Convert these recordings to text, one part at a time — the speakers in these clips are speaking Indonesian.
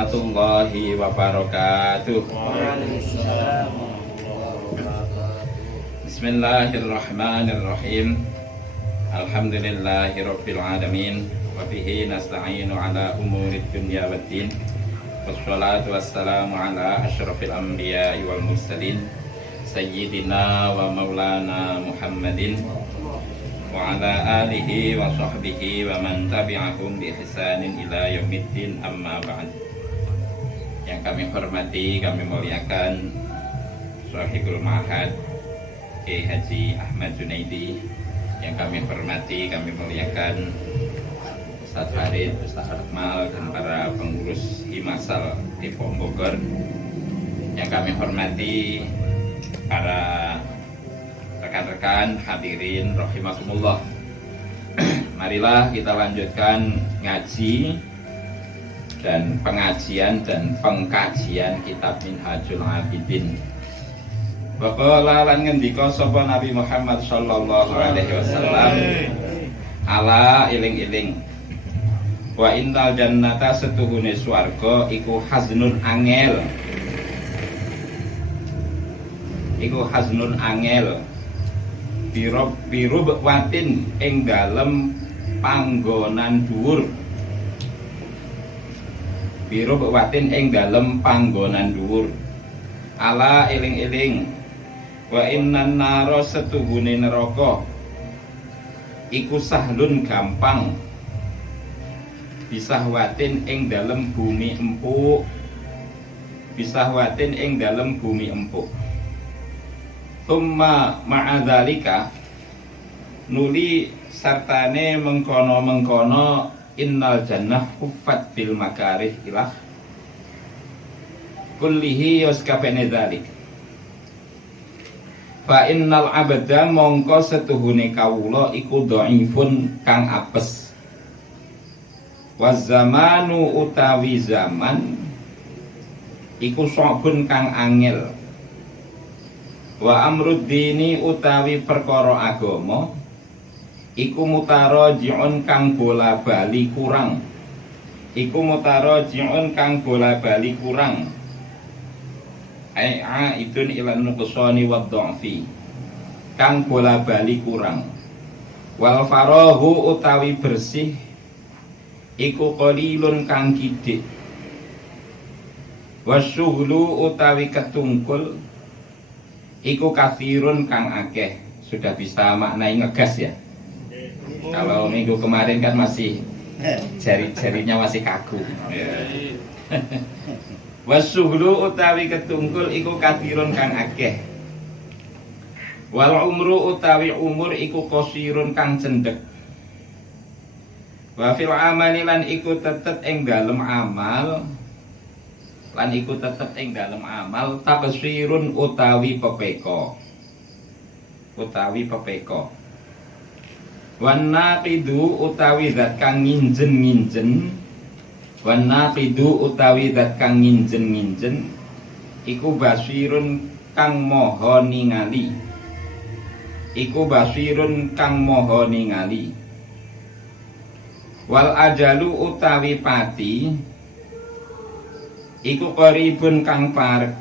warahmatullahi wabarakatuh. Bismillahirrahmanirrahim. Alhamdulillahirabbil alamin wa bihi nasta'inu ala umurid dunya waddin. Wassalatu wassalamu ala asyrafil anbiya'i wal mursalin sayyidina wa maulana Muhammadin wa ala alihi wa sahbihi wa man tabi'ahum bi ihsanin ila yaumiddin, amma ba'd. Yang kami hormati, kami muliakan Shahibul Ma'had Kiai Haji Ahmad Junaidi. Yang kami hormati, kami muliakan Ustaz Farid, Ustaz Akmal, dan para pengurus Himasal Depok Bogor. Yang kami hormati para rekan-rekan hadirin rahimakumullah. Marilah kita lanjutkan ngaji dan pengajian dan pengkajian kitab Minhajul Abidin. Waqala lan ngendika sapa Nabi Muhammad sallallahu alaihi wasallam, ala iling-iling, wa innal jannata setuhune swarga iku haznun angel. Iku haznun angel birub watin ing dalem panggonan dhuwur. Birub watin ing dalem panggonan dhuwur. Ala eling-eling, wa innan naro setuhune neraka iku sahlun gampang bisahwatin ing dalem bumi empuk. Bisahwatin ing dalem bumi empuk. Tumma ma'adzalika nuli sartane mengkono-mengkono innal jannah huffat bil makarih ilah kullihi yuskafene dzalik. Fa innal abda mongko setuhune kawula iku dhaifun kang apes. Waz zamanu utawi zaman iku sobun kang angel. Wa amruddini utawi perkara agama iku mutaraji'un kang bola bali kurang. Iku mutaraji'un kang bola bali kurang. Aidun ilan nuqsani wa dha'fi, kang bola bali kurang. Wal farahu utawi bersih iku qalilun kang kidik. Wasyughlu utawi ketungkul iku kathirun kang akeh. Sudah bisa maknai ngegas ya. Kalau minggu kemarin kan masih jari-jarinya masih kaku. Wasuhlu utawi ketungkul iku kathirun kang akeh. Wal umru utawi umur iku qasirun kang cendhek. Wa fil amali lan iku tetep ing dalem amal. Lan iku tetep ing dalem amal taqsirun utawi pepeko. Utawi pepeko. Wan naqidu utawi zat kang nginjen-nginjen. Wan naqidu utawi zat kang nginjen-nginjen iku basirun kang maha ningali. Iku basirun kang maha ningali. Wal ajalu utawi pati iku qaribun kang parek.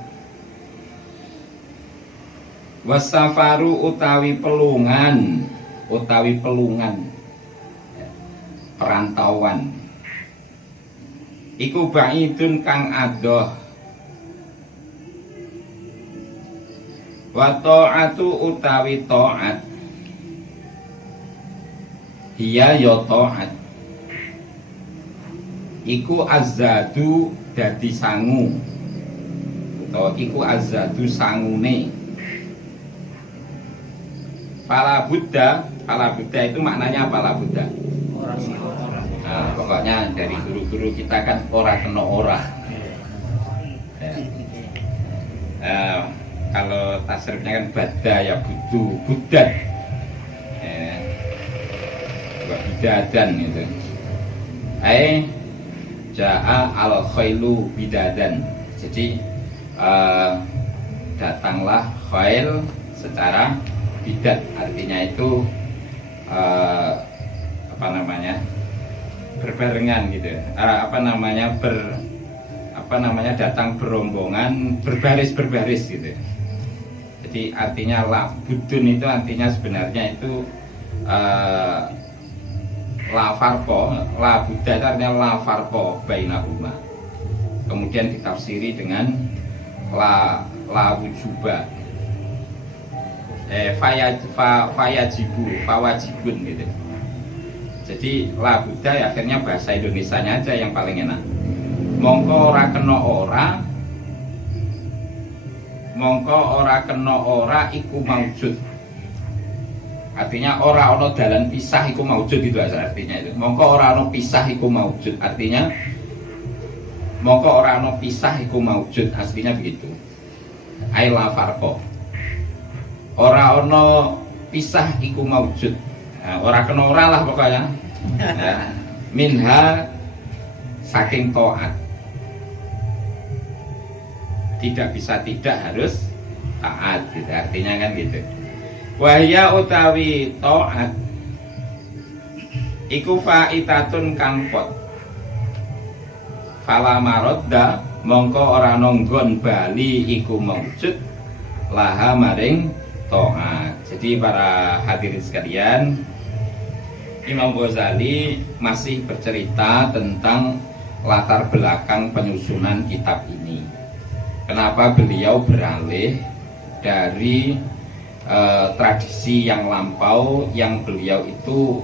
Wasafaru utawi pelungan, utawi pelungan, perantauan iku ba'idun kang adoh. Wa ta'atu utawi ta'at hiya ya ta'at iku azadu dadi sangu, atau iku azadu sangune. Pala Buddha itu maknanya pala Buddha. Nah, pokoknya dari guru-guru kita kan ora kena ora. Ya. Kalau tasrifnya kan bada ya budu, buddha. Bidadan itu. Ja'a al khailu bidadan. Jadi datanglah khail secara bidat, artinya itu berbarengan gitu, datang berombongan berbaris gitu. Jadi artinya la budun itu artinya sebenarnya itu la farqo, la Buddha itu artinya la farqo bainahuma. Kemudian ditafsiri dengan la wujuba, fawajibun gitu. Jadi la Buddha ya, akhirnya bahasa Indonesianya aja yang paling enak. Mongko ora kena ora iku maujud. Artinya ora ono dalan pisah iku maujud, gitu artinya itu. Mongko ora ono pisah iku maujud. Artinya mongko ora ono pisah iku maujud, aslinya begitu. Ai la farqo. Ora ono pisah iku maujud. Nah, ora kena ora lah pokoknya. Nah, minha saking taat. Tidak bisa tidak, harus taat gitu. Artinya kan gitu. Wahya utawi taat iku faitatun kang pot. Fala marodda mongko ora nonggon bali iku maujud laha maring taat. Jadi para hadirin sekalian, Imam Ghazali masih bercerita tentang latar belakang penyusunan kitab ini. Kenapa beliau beralih dari tradisi yang lampau, yang beliau itu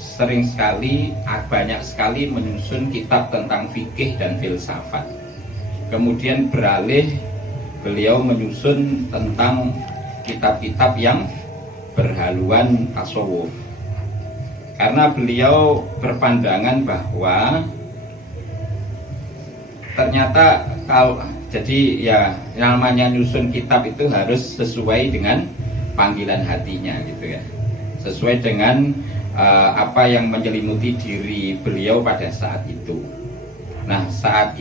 sering sekali, banyak sekali menyusun kitab tentang fikih dan filsafat. Kemudian beralih beliau menyusun tentang kitab-kitab yang berhaluan tasawuf. Karena beliau berpandangan bahwa ternyata kalau jadi ya namanya nyusun kitab itu harus sesuai dengan panggilan hatinya gitu ya. Sesuai dengan apa yang menyelimuti diri beliau pada saat itu. Nah, saat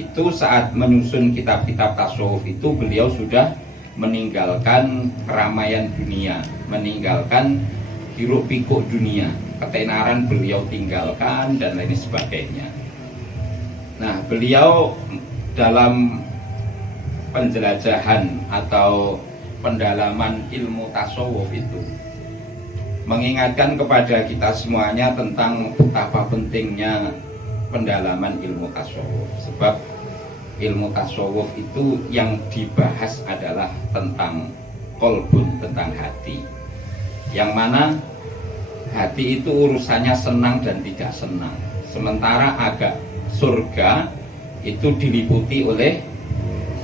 menyusun kitab-kitab tasawuf itu beliau sudah meninggalkan keramaian dunia, meninggalkan hiruk pikuk dunia, ketenaran beliau tinggalkan dan lain sebagainya. Nah, beliau dalam penjelajahan atau pendalaman ilmu tasawuf itu mengingatkan kepada kita semuanya tentang betapa pentingnya pendalaman ilmu tasawuf. Sebab ilmu tasawuf itu yang dibahas adalah tentang kolbun, tentang hati. Yang mana hati itu urusannya senang dan tidak senang. Sementara agak surga itu diliputi oleh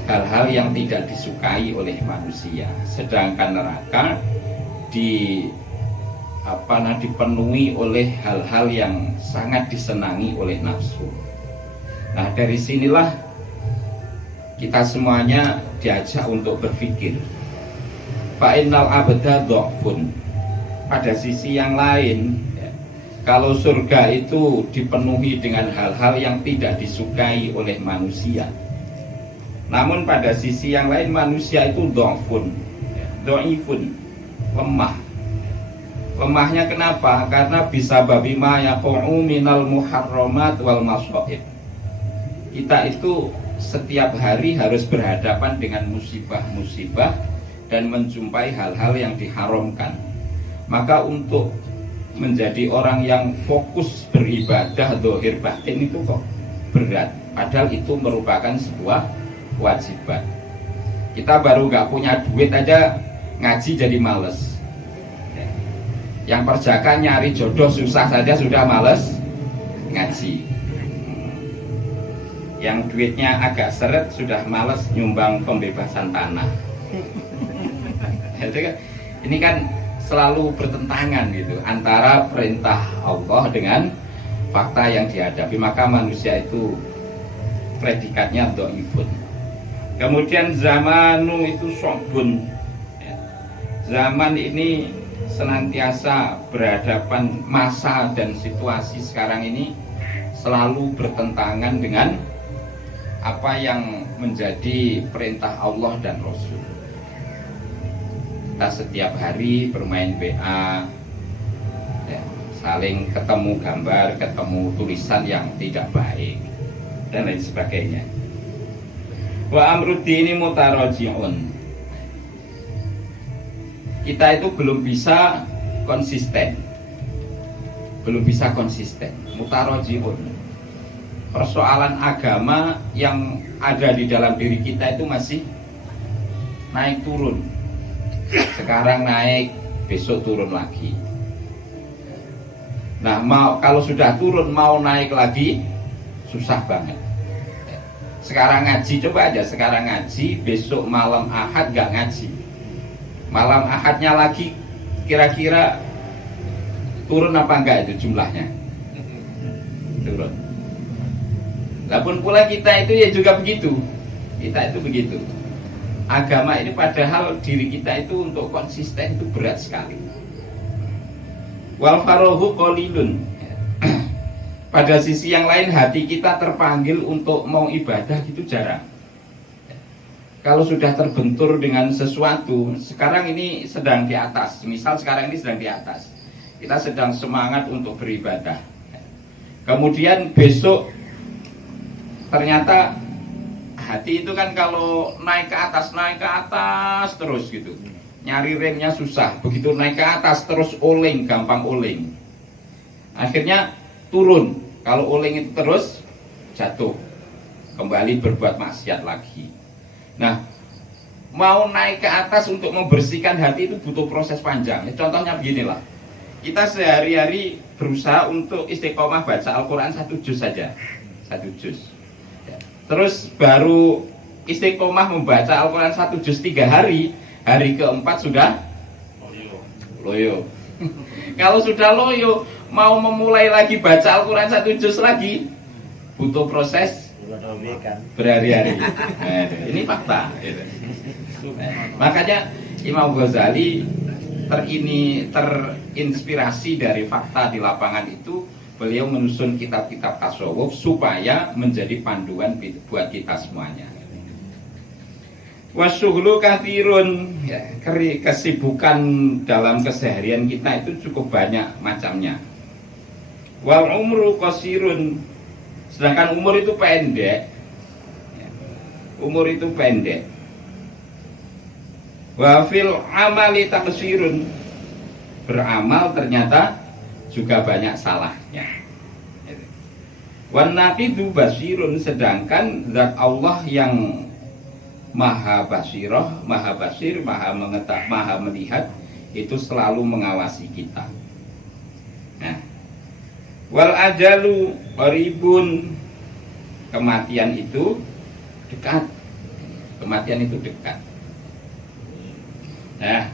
hal-hal yang tidak disukai oleh manusia. Sedangkan neraka dipenuhi oleh hal-hal yang sangat disenangi oleh nafsu. Nah, dari sinilah kita semuanya diajak untuk berpikir. Fa'innal abda dha'fun. Pada sisi yang lain, ya, kalau surga itu dipenuhi dengan hal-hal yang tidak disukai oleh manusia. Namun pada sisi yang lain manusia itu dha'fun, dhaifun, lemah. Lemahnya kenapa? Karena bisa babima yaqa'u minal muharramat wal masa'ib. Kita itu setiap hari harus berhadapan dengan musibah-musibah dan menjumpai hal-hal yang diharamkan. Maka untuk menjadi orang yang fokus beribadah zahir batin itu kok berat. Padahal itu merupakan sebuah kewajiban. Kita baru nggak punya duit aja ngaji jadi males. Yang perjaka nyari jodoh susah saja sudah males ngaji. Yang duitnya agak seret sudah males nyumbang pembebasan tanah. Ini kan selalu bertentangan gitu antara perintah Allah dengan fakta yang dihadapi. Maka manusia itu predikatnya dhaifun. Kemudian zamanu itu sobun. Zaman ini senantiasa berhadapan, masa dan situasi sekarang ini selalu bertentangan dengan apa yang menjadi perintah Allah dan Rasul. Kita setiap hari bermain WA, ya, saling ketemu gambar, ketemu tulisan yang tidak baik dan lain sebagainya. Wa amruddini mutaraji'un. Kita itu belum bisa konsisten. Mutaraji'un. Persoalan agama yang ada di dalam diri kita itu masih naik turun. Sekarang naik, besok turun lagi. Nah, kalau sudah turun mau naik lagi susah banget. Sekarang ngaji, coba aja sekarang ngaji, besok malam Ahad gak ngaji. Malam Ahadnya lagi kira-kira turun apa enggak itu jumlahnya? Turun. Walaupun pula kita itu ya juga begitu. Kita itu begitu. Agama ini padahal diri kita itu untuk konsisten itu berat sekali. Wal farohu qalilun. Pada sisi yang lain hati kita terpanggil untuk mau ibadah gitu jarang. Kalau sudah terbentur dengan sesuatu, sekarang ini sedang di atas. Misal sekarang ini sedang di atas. Kita sedang semangat untuk beribadah. Kemudian besok ternyata hati itu kan kalau naik ke atas terus gitu. Nyari remnya susah. Begitu naik ke atas terus oleng, gampang oleng. Akhirnya turun. Kalau oleng itu terus jatuh, kembali berbuat maksiat lagi. Nah, mau naik ke atas untuk membersihkan hati itu butuh proses panjang. Contohnya beginilah, kita sehari-hari berusaha untuk istiqomah baca Al-Quran 1 juz saja, 1 juz. Terus baru istiqomah membaca Al-Quran 1 juz 3 hari, hari keempat sudah loyo. Kalau sudah loyo, mau memulai lagi baca Al-Quran 1 juz lagi, butuh proses berhari-hari. Nah, ini fakta. Makanya Imam Ghazali terinspirasi dari fakta di lapangan itu, beliau menyusun kitab-kitab tasawuf supaya menjadi panduan buat kita semuanya. Wasyughlu katsirun, ya, kesibukan dalam keseharian kita itu cukup banyak macamnya. Wal umru qasirun, sedangkan umur itu pendek. Umur itu pendek. Wa fil amali taqsirun, beramal ternyata juga banyak salahnya. Wan naqidu basirun, sedangkan zat Allah yang Maha Basirah, Maha Basir, Maha mengetahui, Maha melihat, itu selalu mengawasi kita. Nah, wal ajalu qaribun, kematian itu dekat. Kematian itu dekat. Nah,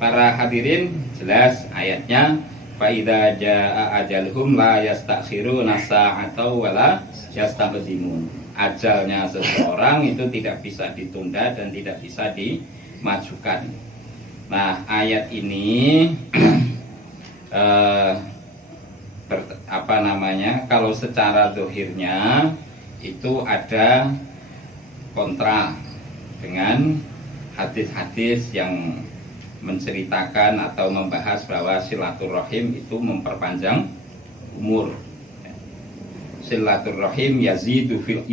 para hadirin, jelas ayatnya, fa idza jaa ajaluhum la yastakhiruna sa'atan wa la yastaqdimun. Ajalnya seseorang itu tidak bisa ditunda dan tidak bisa dimajukan. Nah, ayat ini kalau secara zahirnya itu ada kontra dengan hadis-hadis yang menceritakan atau membahas bahwa silaturahim itu memperpanjang umur. Silaturahim yazidu fil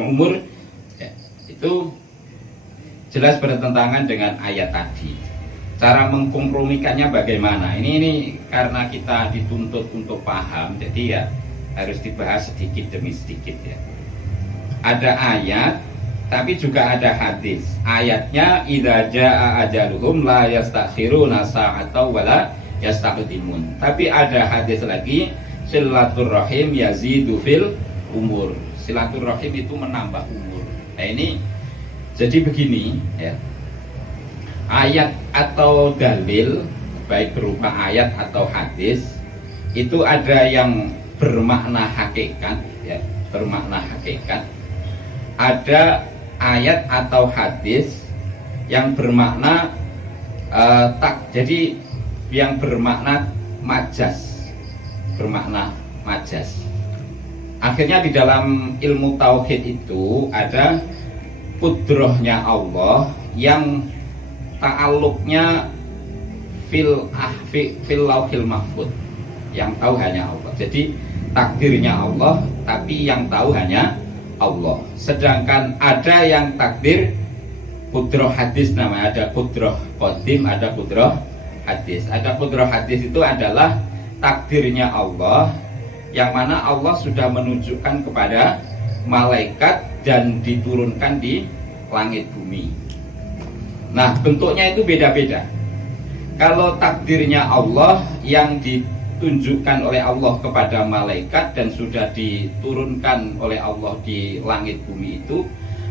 umur, ya, itu jelas bertentangan dengan ayat tadi. Cara mengkompromikannya bagaimana? Ini karena kita dituntut untuk paham, jadi ya harus dibahas sedikit demi sedikit ya. Ada ayat, tapi juga ada hadis. Ayatnya idza jaa ajaluhum la yastakhiruna sa'atan wa la yastaqdimun. Tapi ada hadis lagi, silaturahim yazidu fil umur. Silaturahim itu menambah umur. Nah, ini jadi begini ya. Ayat atau dalil, baik berupa ayat atau hadis, itu ada yang bermakna hakikat ya, bermakna hakikat. Ada ayat atau hadis yang bermakna jadi yang bermakna majas, bermakna majas. Akhirnya di dalam ilmu tauhid itu ada kudrohnya Allah yang ta'alluqnya fil lauhil mahfud, yang tahu hanya Allah. Jadi takdirnya Allah, tapi yang tahu hanya Allah. Sedangkan ada yang takdir kudroh hadis namanya, ada kudroh qadim, ada kudroh hadis. Ada kudroh hadis itu adalah takdirnya Allah, yang mana Allah sudah menunjukkan kepada malaikat dan diturunkan di langit bumi. Nah, bentuknya itu beda-beda. Kalau takdirnya Allah yang ditunjukkan oleh Allah kepada malaikat dan sudah diturunkan oleh Allah di langit bumi itu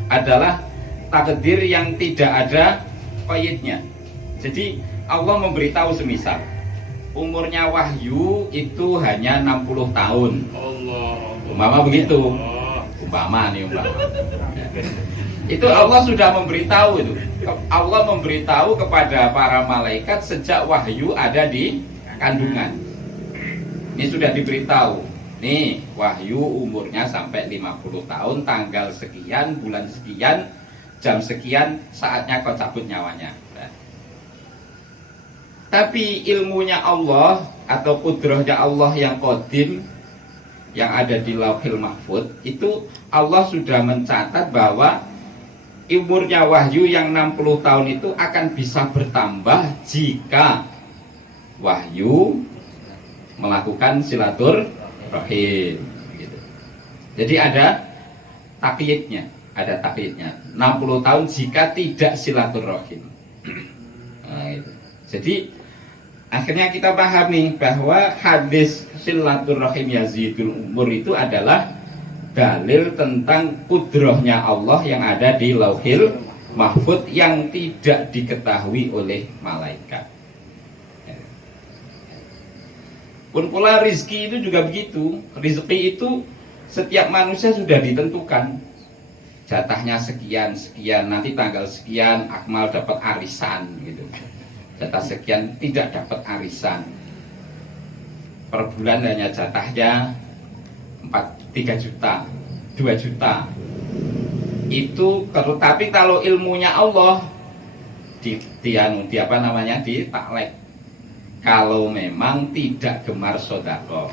adalah takdir yang tidak ada qaidnya. Jadi Allah memberitahu semisal umurnya wahyu itu hanya 60 tahun. Umpama begitu. Umpama. Itu Allah sudah memberitahu itu. Allah memberitahu kepada para malaikat sejak wahyu ada di kandungan. Ini sudah diberitahu. Nih, wahyu umurnya sampai 50 tahun, tanggal sekian, bulan sekian, jam sekian, saatnya kau cabut nyawanya. Nah. Tapi ilmunya Allah atau kudrahnya Allah yang qadim, yang ada di Lauhil Mahfuz, itu Allah sudah mencatat bahwa umurnya wahyu yang 60 tahun itu akan bisa bertambah jika wahyu melakukan silaturahim gitu. Jadi ada takyidnya, 60 tahun jika tidak silaturahim. Nah, gitu. Jadi akhirnya kita pahami bahwa hadis silaturahim yazidul umur itu adalah dalil tentang kudrohnya Allah yang ada di Lauhil Mahfuz yang tidak diketahui oleh malaikat. Pun pula rizki itu juga begitu. Rizki itu setiap manusia sudah ditentukan. Jatahnya sekian, nanti tanggal sekian Akmal dapat arisan gitu. Jatah sekian tidak dapat arisan. Per bulan hanya jatahnya 3 juta, 2 juta. Itu tapi kalau ilmunya Allah di taklek. Kalau memang tidak gemar sodako.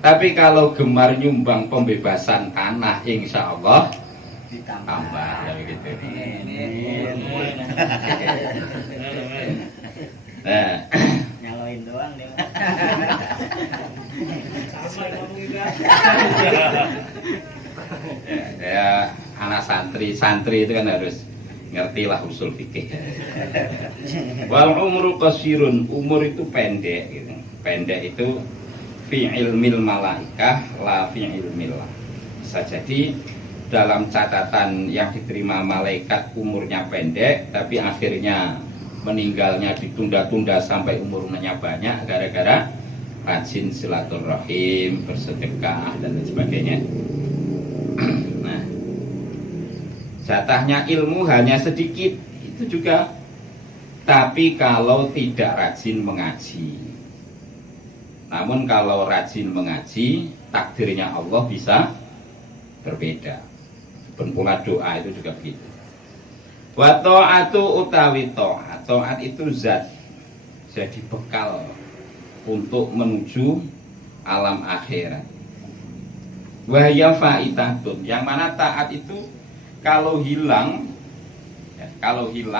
Tapi kalau gemar nyumbang pembebasan tanah, insya Allah ditambah ya begitu. Nah, nyaloin doang deh. Ya, anak santri itu kan harus ngerti lah usul fikih. Wal umru qasirun, umur itu pendek gitu. Pendek itu fi ilmil malaikah la fi ilmillah. Bisa jadi dalam catatan yang diterima malaikat umurnya pendek, tapi akhirnya meninggalnya ditunda-tunda sampai umurnya banyak gara-gara rajin silaturahim, bersedekah dan lain sebagainya. Nah, jatahnya ilmu hanya sedikit, itu juga. Tapi kalau tidak rajin mengaji. Namun kalau rajin mengaji, takdirnya Allah bisa berbeda. Pun pula doa itu juga begitu. Wa ta'atu utawi ta'at. Ta'at itu zat, jadi bekal untuk menuju alam akhirat. Wahya fa'itatun, yang mana taat itu kalau hilang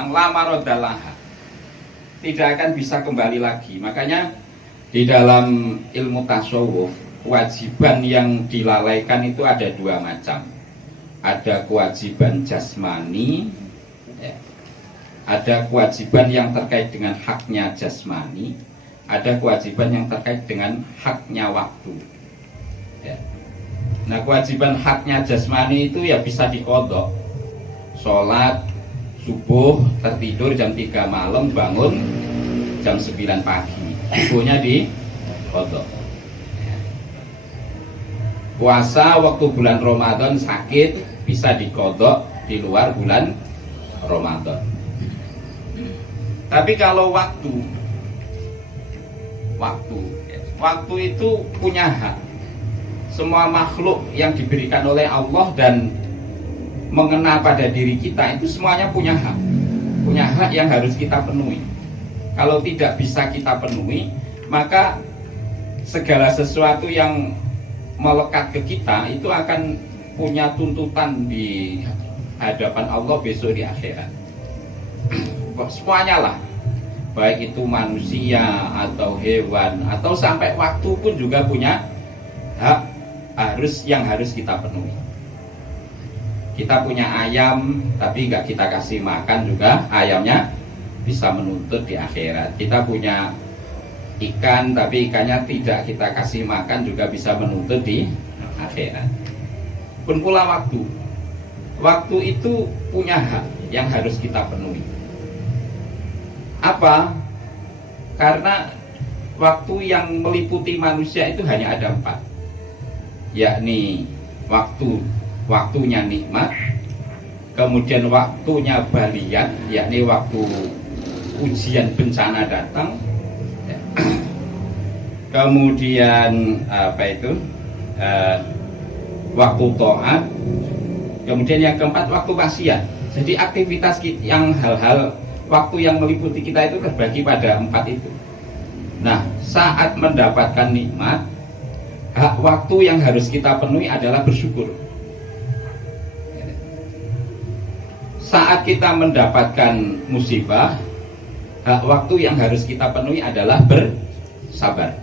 lama rodalaha, tidak akan bisa kembali lagi. Makanya di dalam ilmu tasawuf, kewajiban yang dilalaikan itu ada 2 macam. Ada kewajiban jasmani, ya. Ada kewajiban yang terkait dengan haknya jasmani, ada kewajiban yang terkait dengan haknya waktu, ya. Nah, kewajiban haknya jasmani itu ya bisa diqodho. Sholat subuh tertidur jam 3 malam, bangun jam 9 pagi, subuhnya diqodho. Puasa waktu bulan Ramadan sakit bisa diqodho di luar bulan Ramadan. Tapi kalau waktu itu punya hak. Semua makhluk yang diberikan oleh Allah dan mengena pada diri kita itu semuanya punya hak yang harus kita penuhi. Kalau tidak bisa kita penuhi, maka segala sesuatu yang melekat ke kita itu akan punya tuntutan di hadapan Allah besok di akhirat. Semuanya lah, baik itu manusia atau hewan atau sampai waktu pun juga punya hak yang harus kita penuhi. Kita punya ayam tapi nggak kita kasih makan juga ayamnya bisa menuntut di akhirat. Kita punya ikan tapi ikannya tidak kita kasih makan juga bisa menuntut di akhirat. Pun pula waktu. Waktu itu punya hak yang harus kita penuhi. Apa? Karena waktu yang meliputi manusia itu hanya ada 4, yakni waktunya nikmat, kemudian waktunya baliyat, yakni waktu ujian bencana datang, kemudian waktu taat, kemudian yang keempat waktu maksiat. Jadi aktivitas yang hal-hal waktu yang meliputi kita itu terbagi pada 4 itu. Nah, saat mendapatkan nikmat, hak waktu yang harus kita penuhi adalah bersyukur. Saat kita mendapatkan musibah, hak waktu yang harus kita penuhi adalah bersabar.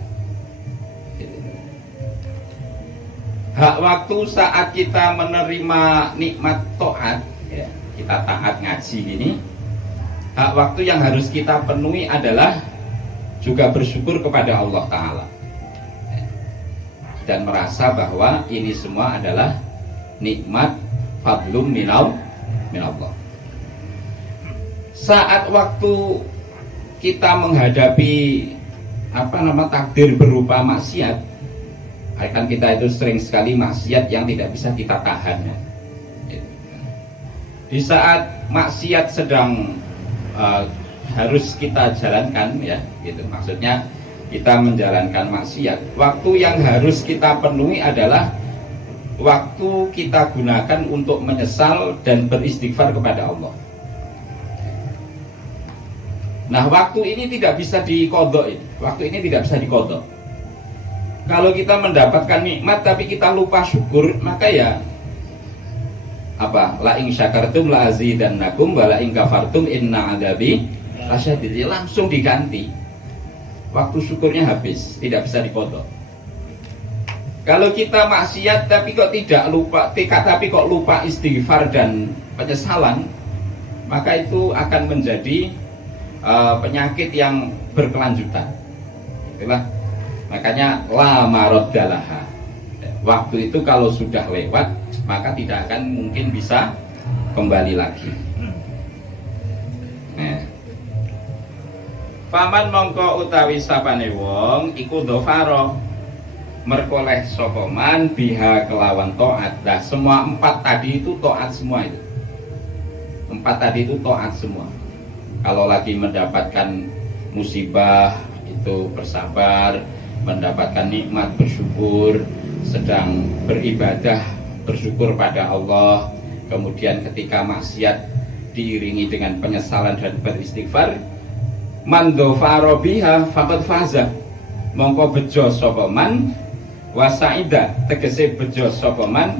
Hak waktu saat kita menerima nikmat taat, ya, kita taat ngaji ini, hak waktu yang harus kita penuhi adalah juga bersyukur kepada Allah Ta'ala dan merasa bahwa ini semua adalah nikmat fadlum minallah. Saat waktu kita menghadapi takdir berupa maksiat, kan kita itu sering sekali maksiat yang tidak bisa kita tahan. Di saat maksiat sedang harus kita jalankan, ya, gitu. Maksudnya kita menjalankan maksiat. Waktu yang harus kita penuhi adalah waktu kita gunakan untuk menyesal dan beristighfar kepada Allah. Nah, waktu ini tidak bisa dikodok. Waktu ini tidak bisa dikodok. Kalau kita mendapatkan nikmat tapi kita lupa syukur, maka ya la in syakartum la azidannakum wa la in kafartum inna adabi lasyadid. Langsung diganti. Waktu syukurnya habis, tidak bisa dipotong. Kalau kita maksiat tapi kok lupa istighfar dan penyesalan, maka itu akan menjadi penyakit yang berkelanjutan. Itulah makanya la maraddalaha. Waktu itu kalau sudah lewat, maka tidak akan mungkin bisa kembali lagi. Nah, paman mongko utawi sapane wong iku dhafaro merkoleh sapa man biha kelawan taat. Nah, semua 4 tadi itu taat semua itu. 4 tadi itu taat semua. Kalau lagi mendapatkan musibah itu bersabar, mendapatkan nikmat bersyukur, sedang beribadah bersyukur pada Allah, kemudian ketika maksiat diiringi dengan penyesalan dan beristighfar, man dhafara biha faqad faza, mongko bejo sapa man wasaida, tegese bejo sapa man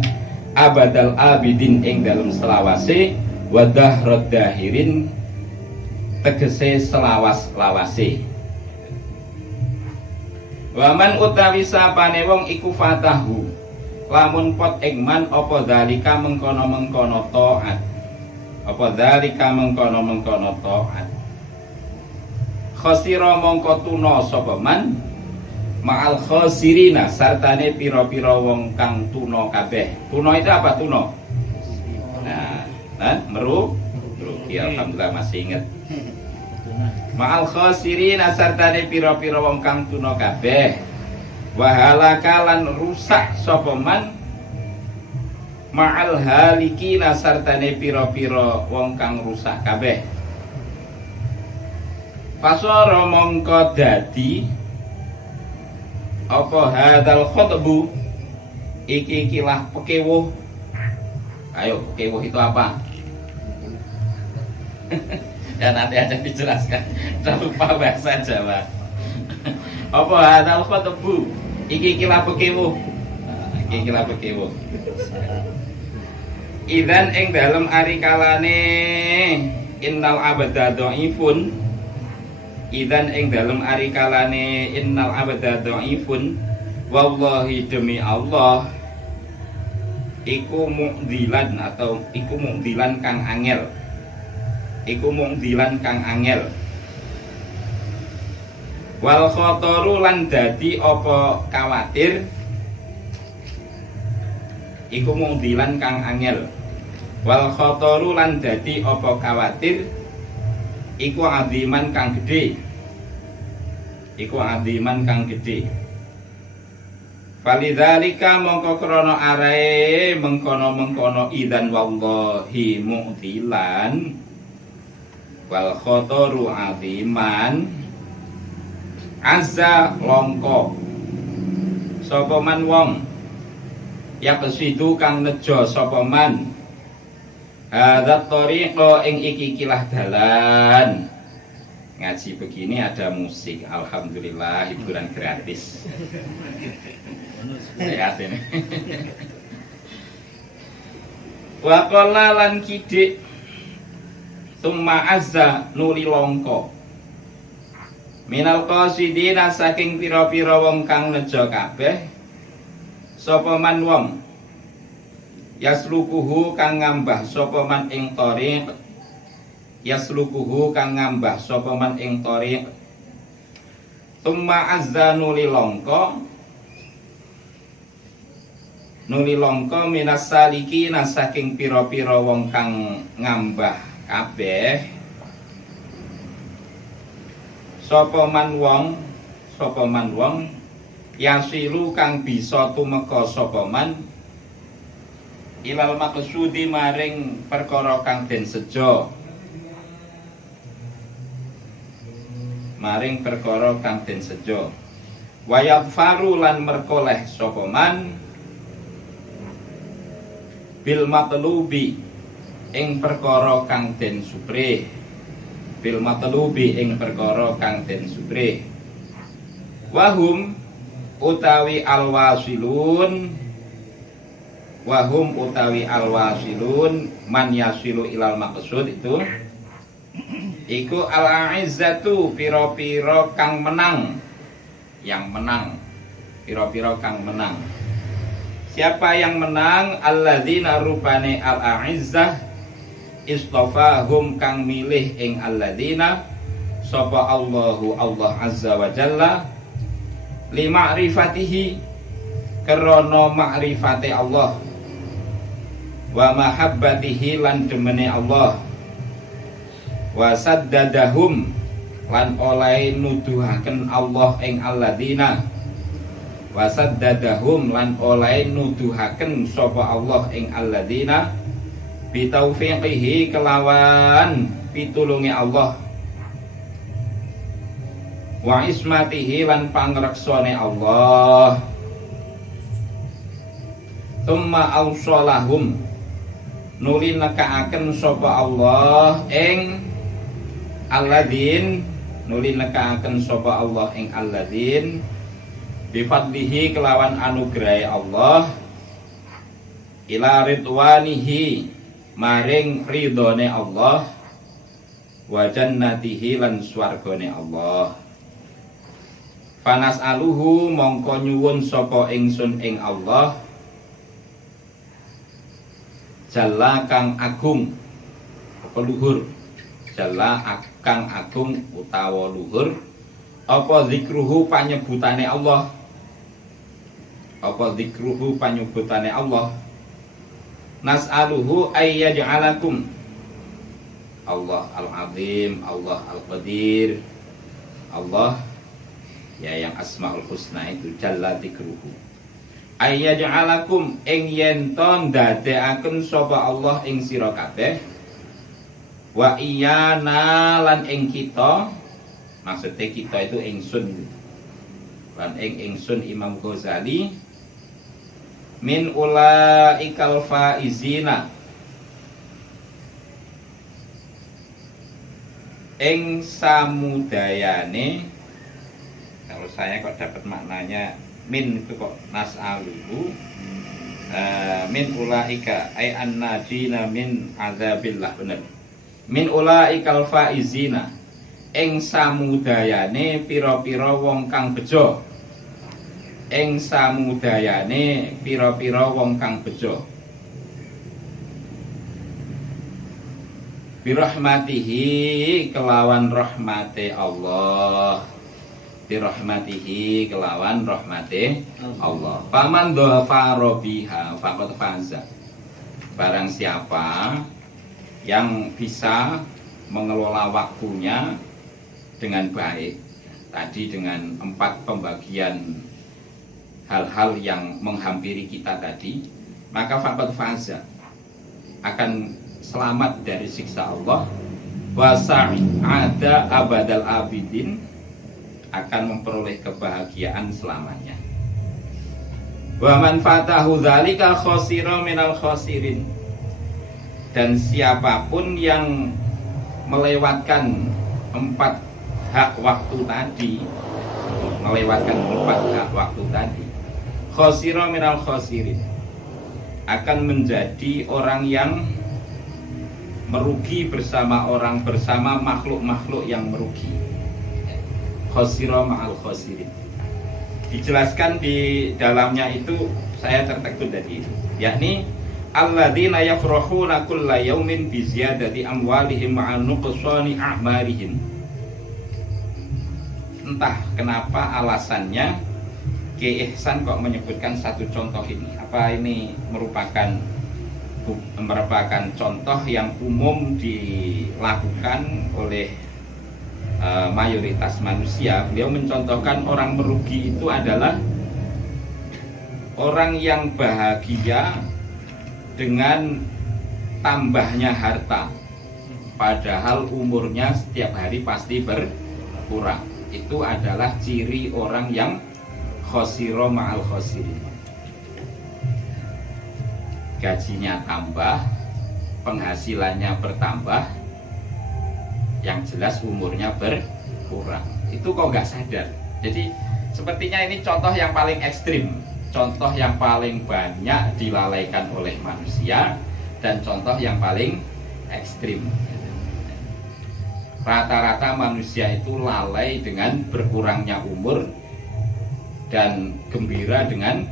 abadal abidin ing dalem selawase, wadahrod dahirin tegese selawas-lawase. Waman utawi sapane wong iku fatahu lamun pot ing man apa dalika mengkono-mengkono taat, apa dalika mengkono-mengkono taat, khosira mongko tuna sapa man ma'al khosirina sartane pira-pira wong kang tuna kabeh. Tuna itu apa tuna? Nah, merugi. Alhamdulillah masih ingat. Ma'al khosirina sartane pira-pira wong kang tuna kabeh. Wahalakalan rusak sapa man ma'al halikina sartane pira-pira wong kang rusak kabeh. Pasara mongko dadi apa hadal khotbu iki-ikilah pekewuh. Ayo, pekewuh itu apa? Ya nanti aja dijelaskan. Udah lupa bahasa Jawa. Apa hadal khotbu iki-ikilah pekewuh. Iki lha pekewo. Idan ing dalem ari kalane innal abada dhaifun. Idan ing dalem ari kalane innal abada dhaifun. Wallahi demi Allah iku mu'dilan atau iku mu'dilan kang angel. Iku mu'dilan kang angel. Wal khotoru lan dadi apa kawatir iku mu'dilan kang angel. Wal khotoru lan dadi apa kawatir iku aziman kang gedhe. Iku aziman kang gedhe. Falidzalika mongko krana arae mengkono-mengkono idzan wallahi mu'dilan wal khotoru aziman azza longko sapa man wong ya kesidu kang nejo sapa man hadzat thariqa ing iki kilah dalan. Ngaji begini ada musik, alhamdulillah hiburan gratis. Sehat ini. Wa qala lan kidik summa azza nuli longko minal qasidina saking pira-pira wong kang nejo kabeh sapa man wong yaslukuhu kang ngambah sapa man ing thariq yaslukuhu kang ngambah sapa man ing thariq summa azza nuli longko minas salikina saking pira-pira wong kang ngambah kabeh sapa man wong yasilu kang bisa tumeka sapa man ilal maqsudi maring perkara kang den sejo maring perkara kang den sejo wayadfaru lan merkoleh sapa man bil matlubi ing perkara kang den suprih bil matlubi ing perkara kang den suprih wahum utawi alwasilun man yasilu ilal maqsud itu iku al-aizzatu pira-pira kang menang yang menang pira-pira kang menang. Siapa yang menang? Alladzina rupane al-aizzah istafahum kang milih ing alladzina sapa Allahu Allah azza wa jalla li ma'rifatihi krana ma'rifate Allah wa mahabbatihi lan demene Allah wa saddadahum lan oleh nuduhaken Allah ing alladzina wa saddadahum lan oleh nuduhaken sapa Allah ing alladzina bi taufiqihi kelawan pitulunge Allah wa ismatihi lan pangreksane Allah thumma awsalahum nuli nekaaken sapa Allah ing alladzin nuli nekaaken sapa Allah ing alladzin bifadlihi kelawan anugrahe Allah ila ridwanihi maring ridhone Allah wa jannatihi lan swargane Allah panas aluhu mongko nyuwun sapa ingsun ing Allah jalla kang agung apa luhur jalla kang agung utawa luhur apa zikruhu panyebutane Allah apa zikruhu panyebutane Allah nas'aluhu ayyaj'alakum Allah al-azim Allah al-qadir Allah ya yang asmaul husna itu jalla zikruhu ayyaj'alakum ing yen to ndadekaken sapa Allah ing sira kabeh wa iyana lan ing kita maksudnya kita itu ingsun lan ing ingsun Imam Ghazali min ulaikal faizina ing samudayane kalau saya kok dapat maknanya min itu kok nas'aluhu min ulaika ay annajina min adzabillah, bener. Min ulaikal faizina ing samudayane pira-pira wong kang bejo. Ing samudayane pira-pira wong kang bejo. Birahmatihi kelawan rahmate Allah. Birahmatihi kelawan rahmate Allah. Faman dhafara biha faqad faza. Barang siapa yang bisa mengelola waktunya dengan baik, tadi dengan 4 pembagian hal-hal yang menghampiri kita tadi, maka faqad faza, akan selamat dari siksa Allah. Wa sa'ada abadal abidin, akan memperoleh kebahagiaan selamanya. Wa man fatahu dzalika khasira minal khasirin, dan siapapun yang melewatkan 4 hak waktu tadi, melewatkan 4 hak waktu tadi, khasira minal khasirin, akan menjadi orang yang merugi bersama makhluk-makhluk yang merugi. Khasira ma'al khasirin. Dijelaskan di dalamnya itu, saya tertegun dari itu, yakni alladzina yafrahuna kulla yaumin bi ziyadati amwalihim ma'a nuqsani a'malihim. Entah kenapa alasannya Ki Ihsan kok menyebutkan satu contoh ini. Apa ini merupakan contoh yang umum dilakukan oleh mayoritas manusia. Beliau mencontohkan orang merugi itu adalah orang yang bahagia dengan tambahnya harta, padahal umurnya setiap hari pasti berkurang. Itu adalah ciri orang yang khasira ma'al khasirin. Gajinya tambah, penghasilannya bertambah, yang jelas umurnya berkurang. Itu kok nggak sadar. Jadi sepertinya ini contoh yang paling ekstrim, contoh yang paling banyak dilalaikan oleh manusia, dan contoh yang paling ekstrim. Rata-rata manusia itu lalai dengan berkurangnya umur dan gembira dengan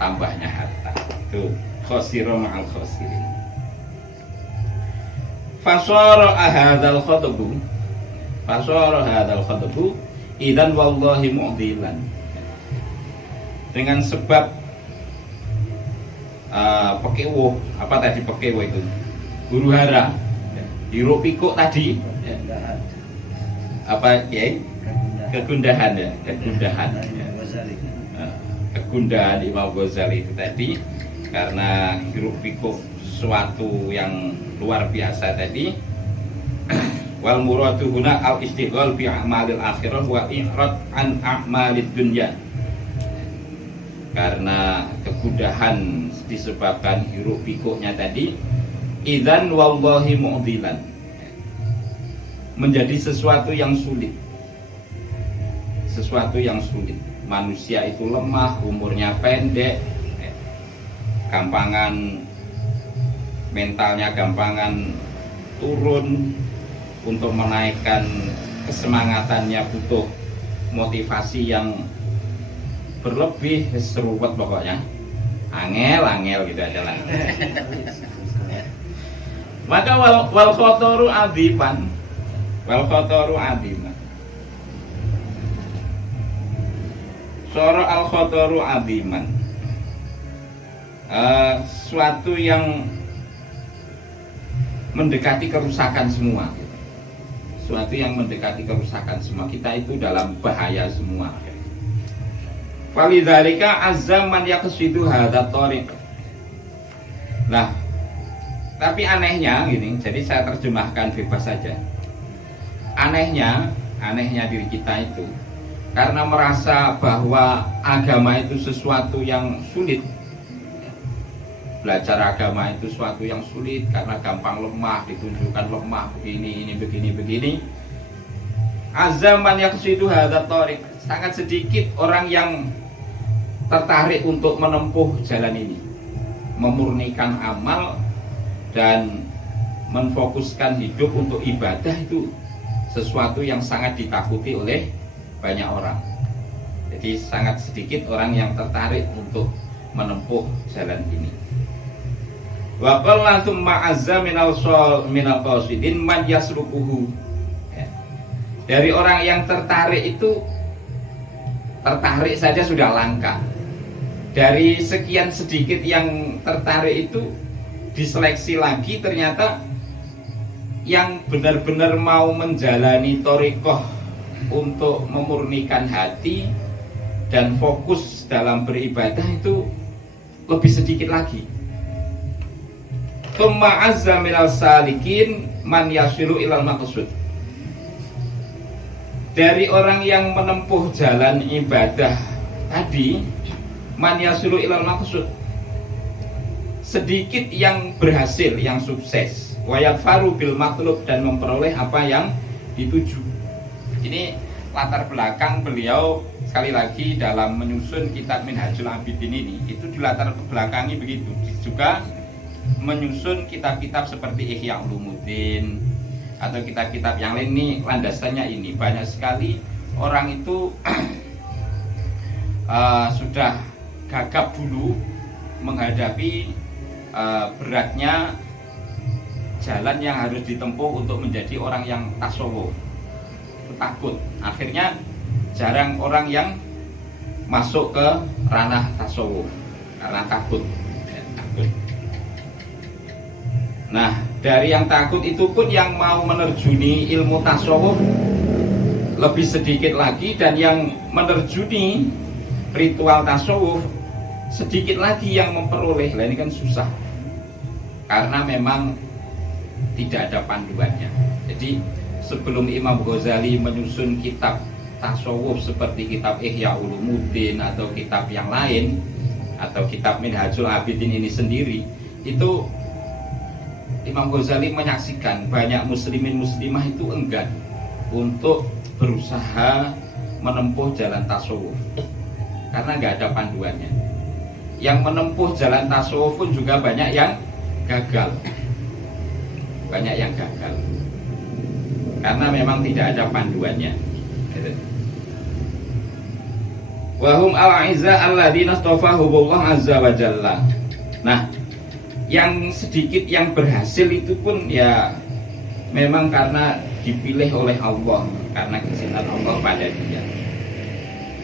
tambahnya harta. Itu khasira ma'al khasirin. Fasara hadzal khatabu idan wallahi mu'dilan. Dengan sebab pekewo, apa tadi pekewo itu? Huru hara, hiruk pikuk tadi, apa ya? Kegundahan ya, kegundahan Imam Ghazali itu tadi, karena hiruk pikuk suatu yang luar biasa tadi. Wal muradu huna al istighal bi a'malil akhirah wa i'rad an a'malid dunya. Karena kegundahan disebabkan hiruk pikuknya tadi, idzan wallahi mu'dilan, menjadi sesuatu yang sulit. Sesuatu yang sulit. Manusia itu lemah, umurnya pendek, gampangan mentalnya gampangan turun. Untuk menaikkan kesemangatannya butuh motivasi yang berlebih, seruat pokoknya, angel gitu aja lah. Maka wal khotoru adiman, soro al khotoru adiman, suatu yang mendekati kerusakan semua. Suatu yang mendekati kerusakan semua. Kita itu dalam bahaya semua. Falidzalika azzaman yaqsidu hadzal thariq. Nah, tapi anehnya gini, jadi saya terjemahkan bebas saja. Anehnya diri kita itu karena merasa bahwa agama itu sesuatu yang sulit. Belajar agama itu suatu yang sulit karena gampang lemah, ditunjukkan lemah begini, begini. Azaman yaqsidu hadzal thariq. Sangat sedikit orang yang tertarik untuk menempuh jalan ini, memurnikan amal dan menfokuskan hidup untuk ibadah, itu sesuatu yang sangat ditakuti oleh banyak orang. Jadi sangat sedikit orang yang tertarik untuk menempuh jalan ini. Wa qalla tsumma azza minal qasidin man yasluquhu. Dari orang yang tertarik itu, tertarik saja sudah langka. Dari sekian sedikit yang tertarik itu diseleksi lagi, ternyata yang benar-benar mau menjalani thariqah untuk memurnikan hati dan fokus dalam beribadah itu lebih sedikit lagi. Tsumma azza minal salikin man yasilu ilal maqsud. Dari orang yang menempuh jalan ibadah tadi, man yasilu ilal maqsud, sedikit yang berhasil, yang sukses, wa yafaru bil matlub, dan memperoleh apa yang dituju. Ini latar belakang beliau sekali lagi dalam menyusun kitab Minhajul Abidin ini, itu di latar belakangi begitu. Juga menyusun kitab-kitab seperti Ihya Ulumuddin atau kitab-kitab yang lain, ini landasannya ini. Banyak sekali orang itu sudah gagap dulu menghadapi beratnya jalan yang harus ditempuh untuk menjadi orang yang tasawuf. Itu takut. Akhirnya jarang orang yang masuk ke ranah tasawuf karena takut. Nah, dari yang takut itu pun yang mau menerjuni ilmu tasawuf lebih sedikit lagi, dan yang menerjuni ritual tasawuf sedikit lagi yang memperoleh. Lah ini kan susah, karena memang tidak ada panduannya. Jadi sebelum Imam Ghazali menyusun kitab tasawuf seperti kitab Ihya Ulumuddin atau kitab yang lain atau kitab Minhajul Abidin ini sendiri, itu Imam Ghazali menyaksikan banyak muslimin muslimah itu enggan untuk berusaha menempuh jalan tasawuf karena nggak ada panduannya. Yang menempuh jalan tasawuf pun juga banyak yang gagal, karena memang tidak ada panduannya. Wahum al-aizza alladzina astafahumullah azza wa jalla. Nah, yang sedikit yang berhasil itu pun ya memang karena dipilih oleh Allah, karena kecintaan Allah pada dia.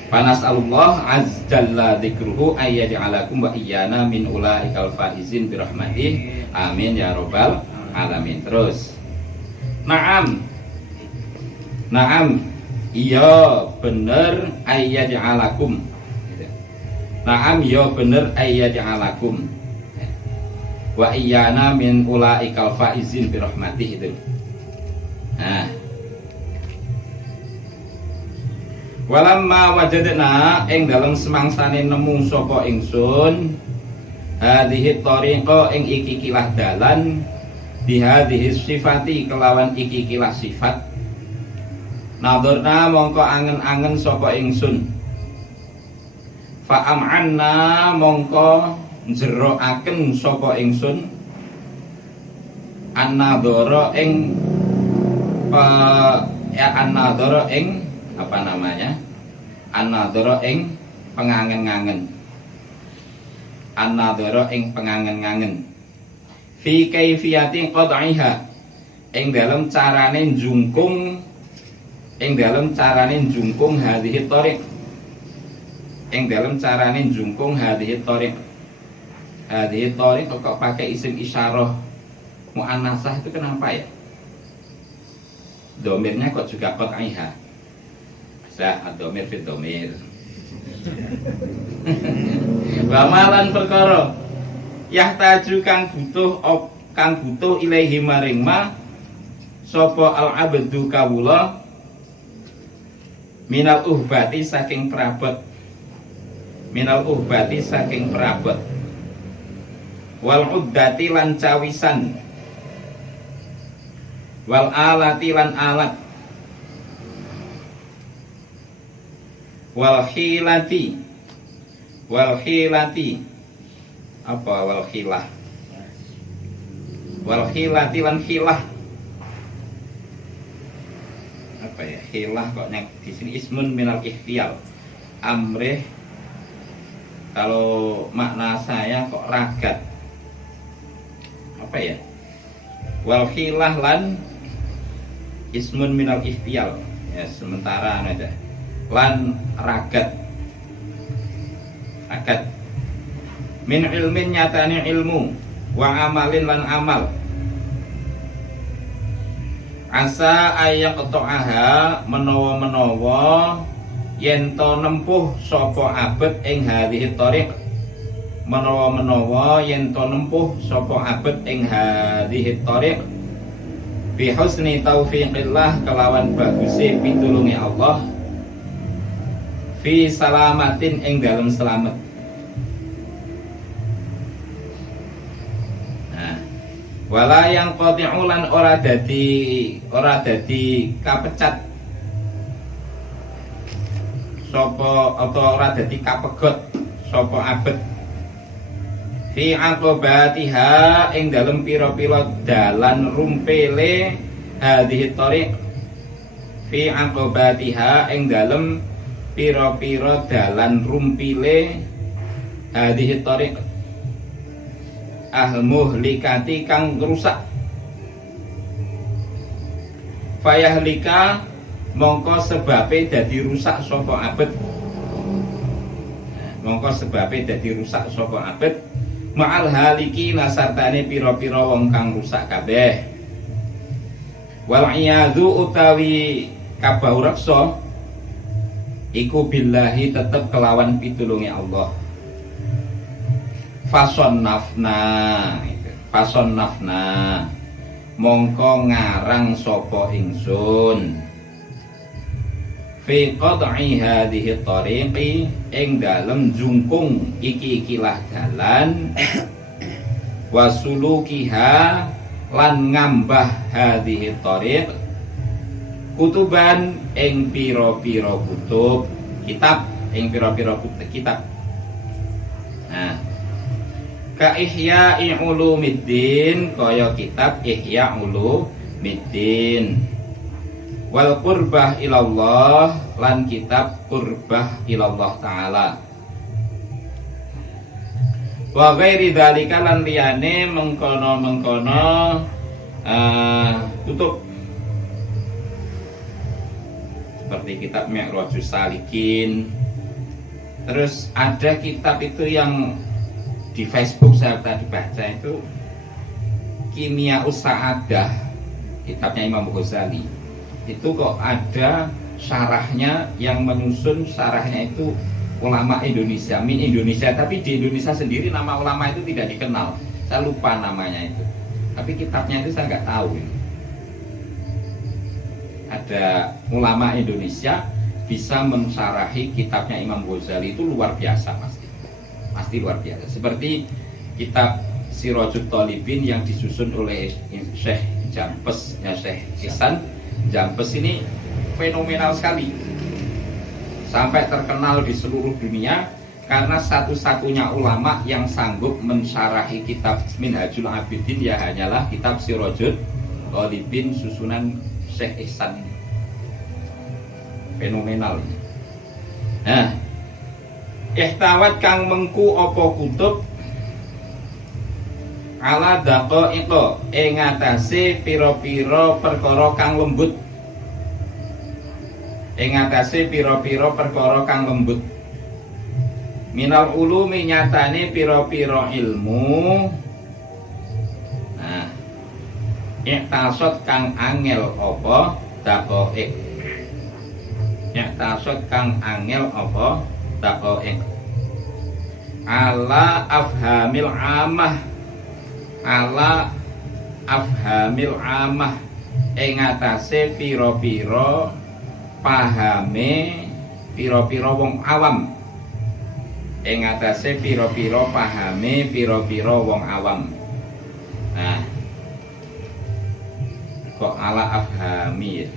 Panas'alullah azza dzikruhu ayyaj'alakum wa iyyana min ulaikal faizin birahmatih. Amin ya rabbal alamin. Terus. Naam. Iya bener ayyaj'alakum. Naam iya bener ayyaj'alakum wa iyyana min ulaikal faizin birahmatih itu. Nah, walamma wajadna ing dalem semangsane nemu sapa ingsun hadhihi thariqa ing iki kilah dalan bihadhihi sifati kelawan iki kilah sifat, nadorna mongko angen-angen sapa ingsun, fa am'anna mongko njerokaken sapa ingsun an-nadhara ing an-nadhara ing apa namanya? An-nadhara ing pengangen-angen. An-nadhara ing pengangen-angen. Fi kaifiyati qad'iha, ing dalem carane njungkung, hadhihi thariq. Ing dalem carane njungkung hadhihi thariq. Hadhihi thariq kok pakai isim isyarah muannasah itu kenapa ya? Domirnya kok juga qad'iha. Ad-domir fit domir. Bamalan perkara yahtaju kang butuh ilaihi maring ma sapa al-abdu kawula minal uhbati saking perabot, wal uddati lan cawisan, wal alati lan alat, wal hilati wal khilati. Apa wal khilah? Wal khilati lan khilah. Apa ya? Khilah kok di sini ismun minal ikhtial. Amrih, kalau makna saya kok ragat. Apa ya? Wal khilah lan ismun minal ikhtial. Ya sementara aja. Lan ragat. Ragat. Min ilmin nyatane ilmu, wa amalin lan amal. Asa ayak to'aha menawa-menawa yento nempuh sopo abet ing hadhihi thariq, menawa-menawa yento nempuh sopo abet ing hadhihi thariq bi husni taufiqillah kelawan baguse pitulunge Allah fi salamatin ing dalem selamat. Wala yang qati'ulan ora dadi kapecat sapa atau ora dadi kapegot sapa abet fi aqobatiha ing dalem pira-pira dalan rumpele hadhihi thariq, fi aqobatiha ing dalem pira-pira dalan rumpile hadhihi thariq al-muhlikati kang rusak. Fayahlika mongko sebabe dadi rusak sapa abet. Mongko sebabe dadi rusak sapa abet ma'al haliki nasartane pira-pira wong kang rusak kabeh. Wal iyadzu utawi kabaureksa iku billahi tetep kelawan pitulunge Allah. Fason nafna mongko ngarang sopo ingsun fi qad'i hadhihi tariqi ing dalem jungkung iki-ikilah dalan wasulukiha lan ngambah hadhihi tariq kutuban ing pira-pira kutub kitab ing pira-pira kitab. Nah, ka Ihya'i Ulumiddin kaya kitab Ihya' Ulumiddin wal qurbah ilallah lan kitab qurbah ilallah ta'ala wa ghairi dzalika lan liyane mengkono kutub seperti kitab Mi'rajus Salikin. Terus ada kitab itu yang di Facebook saya tadi baca itu Kimia Sa'adah, kitabnya Imam Ghazali. Itu kok ada syarahnya yang menyusun syarahnya itu ulama Indonesia, min Indonesia, tapi di Indonesia sendiri nama ulama itu tidak dikenal. Saya lupa namanya itu. Tapi kitabnya itu saya nggak tahu ini. Ada ulama Indonesia bisa mensyarahi kitabnya Imam Ghazali, itu luar biasa pasti luar biasa. Seperti kitab Sirajut Thalibin yang disusun oleh Syekh Jampes, ya Syekh Ihsan Jampes ini fenomenal sekali, sampai terkenal di seluruh dunia karena satu-satunya ulama yang sanggup mensyarahi kitab Minhajul Abidin ya hanyalah kitab Sirajut Thalibin susunan Syekh Ihsan. Fenomenal. Nah, ihtawat kang mengku apa kutub ala daqaiqa ing atase pira-pira perkara kang lembut, ing atase pira-pira perkara kang lembut minal ulumi nyatane pira-pira ilmu. Nah, iktasot kang angel apa daqaiq, iktasot kang angel apa daqaiq ala afhamil amah, ala afhamil amah ing atase pira-pira pahame pira-pira wong awam, ing atase pira-pira pahame pira-pira wong awam. Nah, kok ala afhami,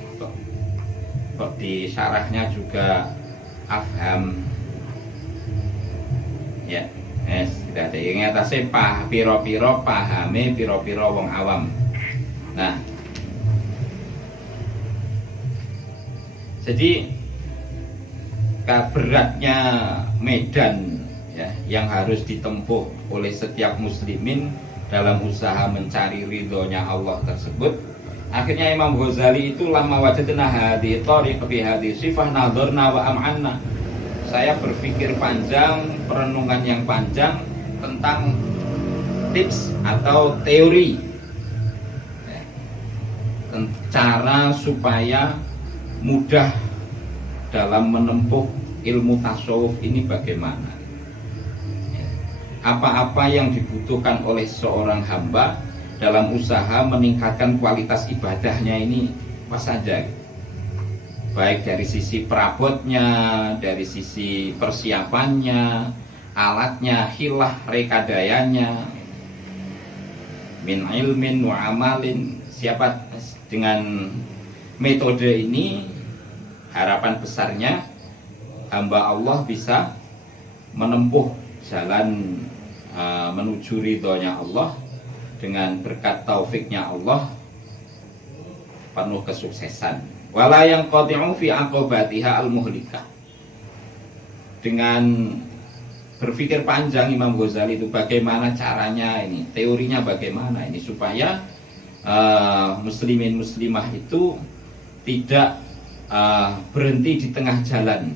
kok di syarahnya juga afham. Ya, tidak ada yang atasnya piro-piro pahame piro-piro wong awam. Nah, jadi beratnya medan ya, yang harus ditempuh oleh setiap muslimin dalam usaha mencari ridhonya Allah tersebut. Akhirnya Imam Ghazali itu lama wajadna hadhi tariq bi hadhi sifah nadharna wa am'anna. Saya berpikir panjang, perenungan yang panjang tentang tips atau teori ya, cara supaya mudah dalam menempuh ilmu tasawuf ini bagaimana. Apa-apa yang dibutuhkan oleh seorang hamba dalam usaha meningkatkan kualitas ibadahnya ini apa saja, baik dari sisi perabotnya, dari sisi persiapannya, alatnya, hilah rekadayanya, min ilmin wa amalin. Siapa dengan metode ini, harapan besarnya hamba Allah bisa menempuh jalan menuju ridhonya Allah dengan berkat taufiknya Allah penuh kesuksesan. Wala yang qati'u fi aqobatiha al-muhlikah. Dengan berpikir panjang Imam Ghazali itu bagaimana caranya ini, teorinya bagaimana ini supaya muslimin muslimah itu tidak berhenti di tengah jalan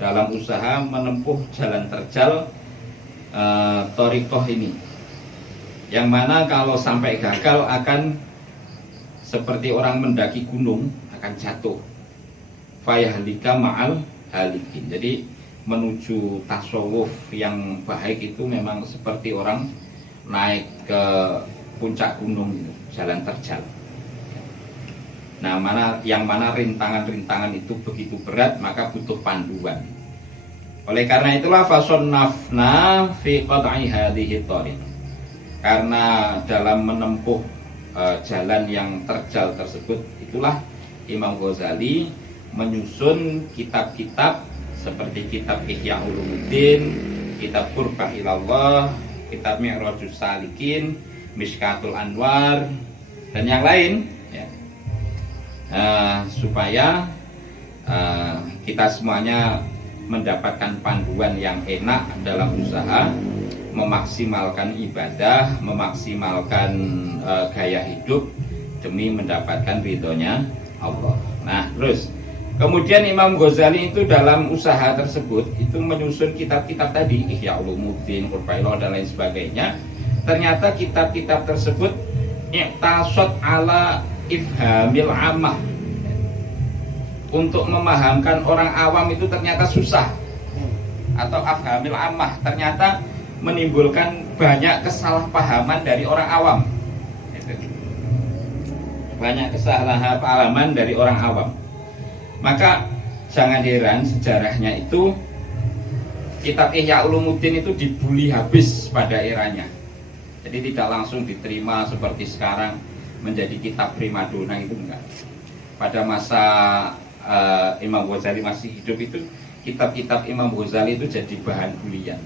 dalam usaha menempuh jalan terjal thariqah ini, yang mana kalau sampai gagal akan seperti orang mendaki gunung, akan jatuh. Fayahlika ma'al halikin. Jadi menuju tasawuf yang baik itu memang seperti orang naik ke puncak gunung, jalan terjal. Nah, yang mana rintangan-rintangan itu begitu berat, maka butuh panduan. Oleh karena itulah fasonnafna fi qat'i hadhihi thariq. Karena dalam menempuh jalan yang terjal tersebut, itulah Imam Ghazali menyusun kitab-kitab seperti kitab Ihya Ulumuddin, kitab Qurbah Ilallah, kitab Mi'rajus Salikin, Mishkatul Anwar, dan yang lain ya. Supaya kita semuanya mendapatkan panduan yang enak dalam usaha memaksimalkan ibadah, memaksimalkan gaya hidup demi mendapatkan ridhonya Allah. Nah, terus kemudian Imam Ghazali itu dalam usaha tersebut itu menyusun kitab-kitab tadi, Ihya Ulumuddin, Qurbah dan lain sebagainya. Ternyata kitab-kitab tersebut i'tasad ala ifhamil ammah. Untuk memahamkan orang awam itu ternyata susah. Atau afhamil ammah, ternyata menimbulkan banyak kesalahpahaman dari orang awam. Banyak kesalahpahaman dari orang awam. Maka jangan heran sejarahnya itu kitab Ihya Ulumuddin itu dibully habis pada eranya. Jadi tidak langsung diterima seperti sekarang menjadi kitab primadona, itu enggak. Pada masa Imam Ghazali masih hidup itu kitab-kitab Imam Ghazali itu jadi bahan bulian.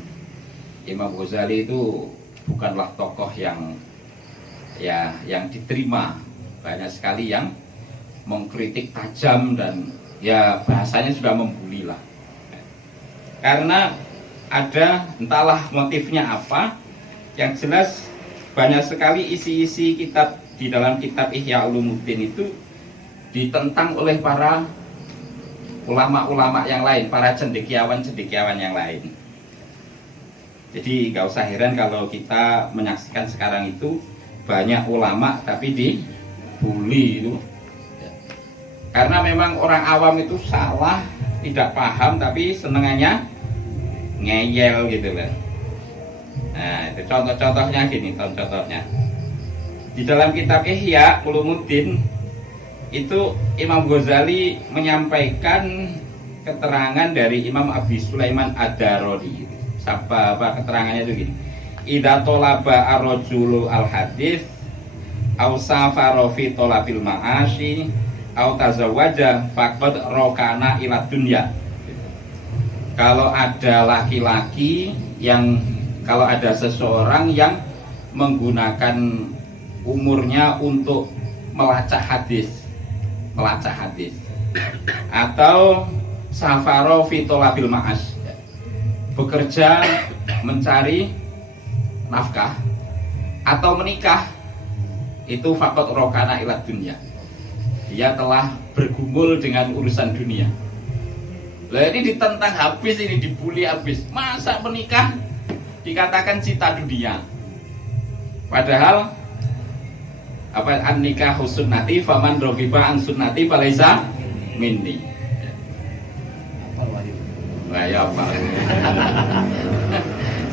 Imam Ghazali itu bukanlah tokoh yang diterima. Banyak sekali yang mengkritik tajam dan ya bahasanya sudah membuli lah. Karena ada entahlah motifnya apa, yang jelas banyak sekali isi-isi kitab di dalam kitab Ihya Ulumuddin itu ditentang oleh para ulama-ulama yang lain, para cendekiawan-cendekiawan yang lain. Jadi gak usah heran kalau kita menyaksikan sekarang itu banyak ulama tapi dibully itu. Karena memang orang awam itu salah, tidak paham, tapi senengannya ngeyel gitu loh. Nah, itu contoh-contohnya gini, contohnya. Di dalam kitab Ihya Ulumuddin itu Imam Ghazali menyampaikan keterangan dari Imam Abi Sulaiman Ad-Darani. Apa keterangannya itu gini. Idza talaba ar-rajulu al-hadits aw safara fi talabil ma'ashi aw tazawwaja faqad rokana ila dunya. kalau ada laki-laki yang, kalau ada seseorang yang menggunakan umurnya untuk melacak hadis, atau safaro fitolabil ma'as, bekerja mencari nafkah, atau menikah, itu fakot rokana ilat dunia, dia telah bergumul dengan urusan dunia. Lah ini ditentang habis, ini dibully habis. Masa menikah dikatakan cita dunia? Padahal apa, an nikahu sunnati faman raghiba an sunnati falaisa minni. Wah ya apa?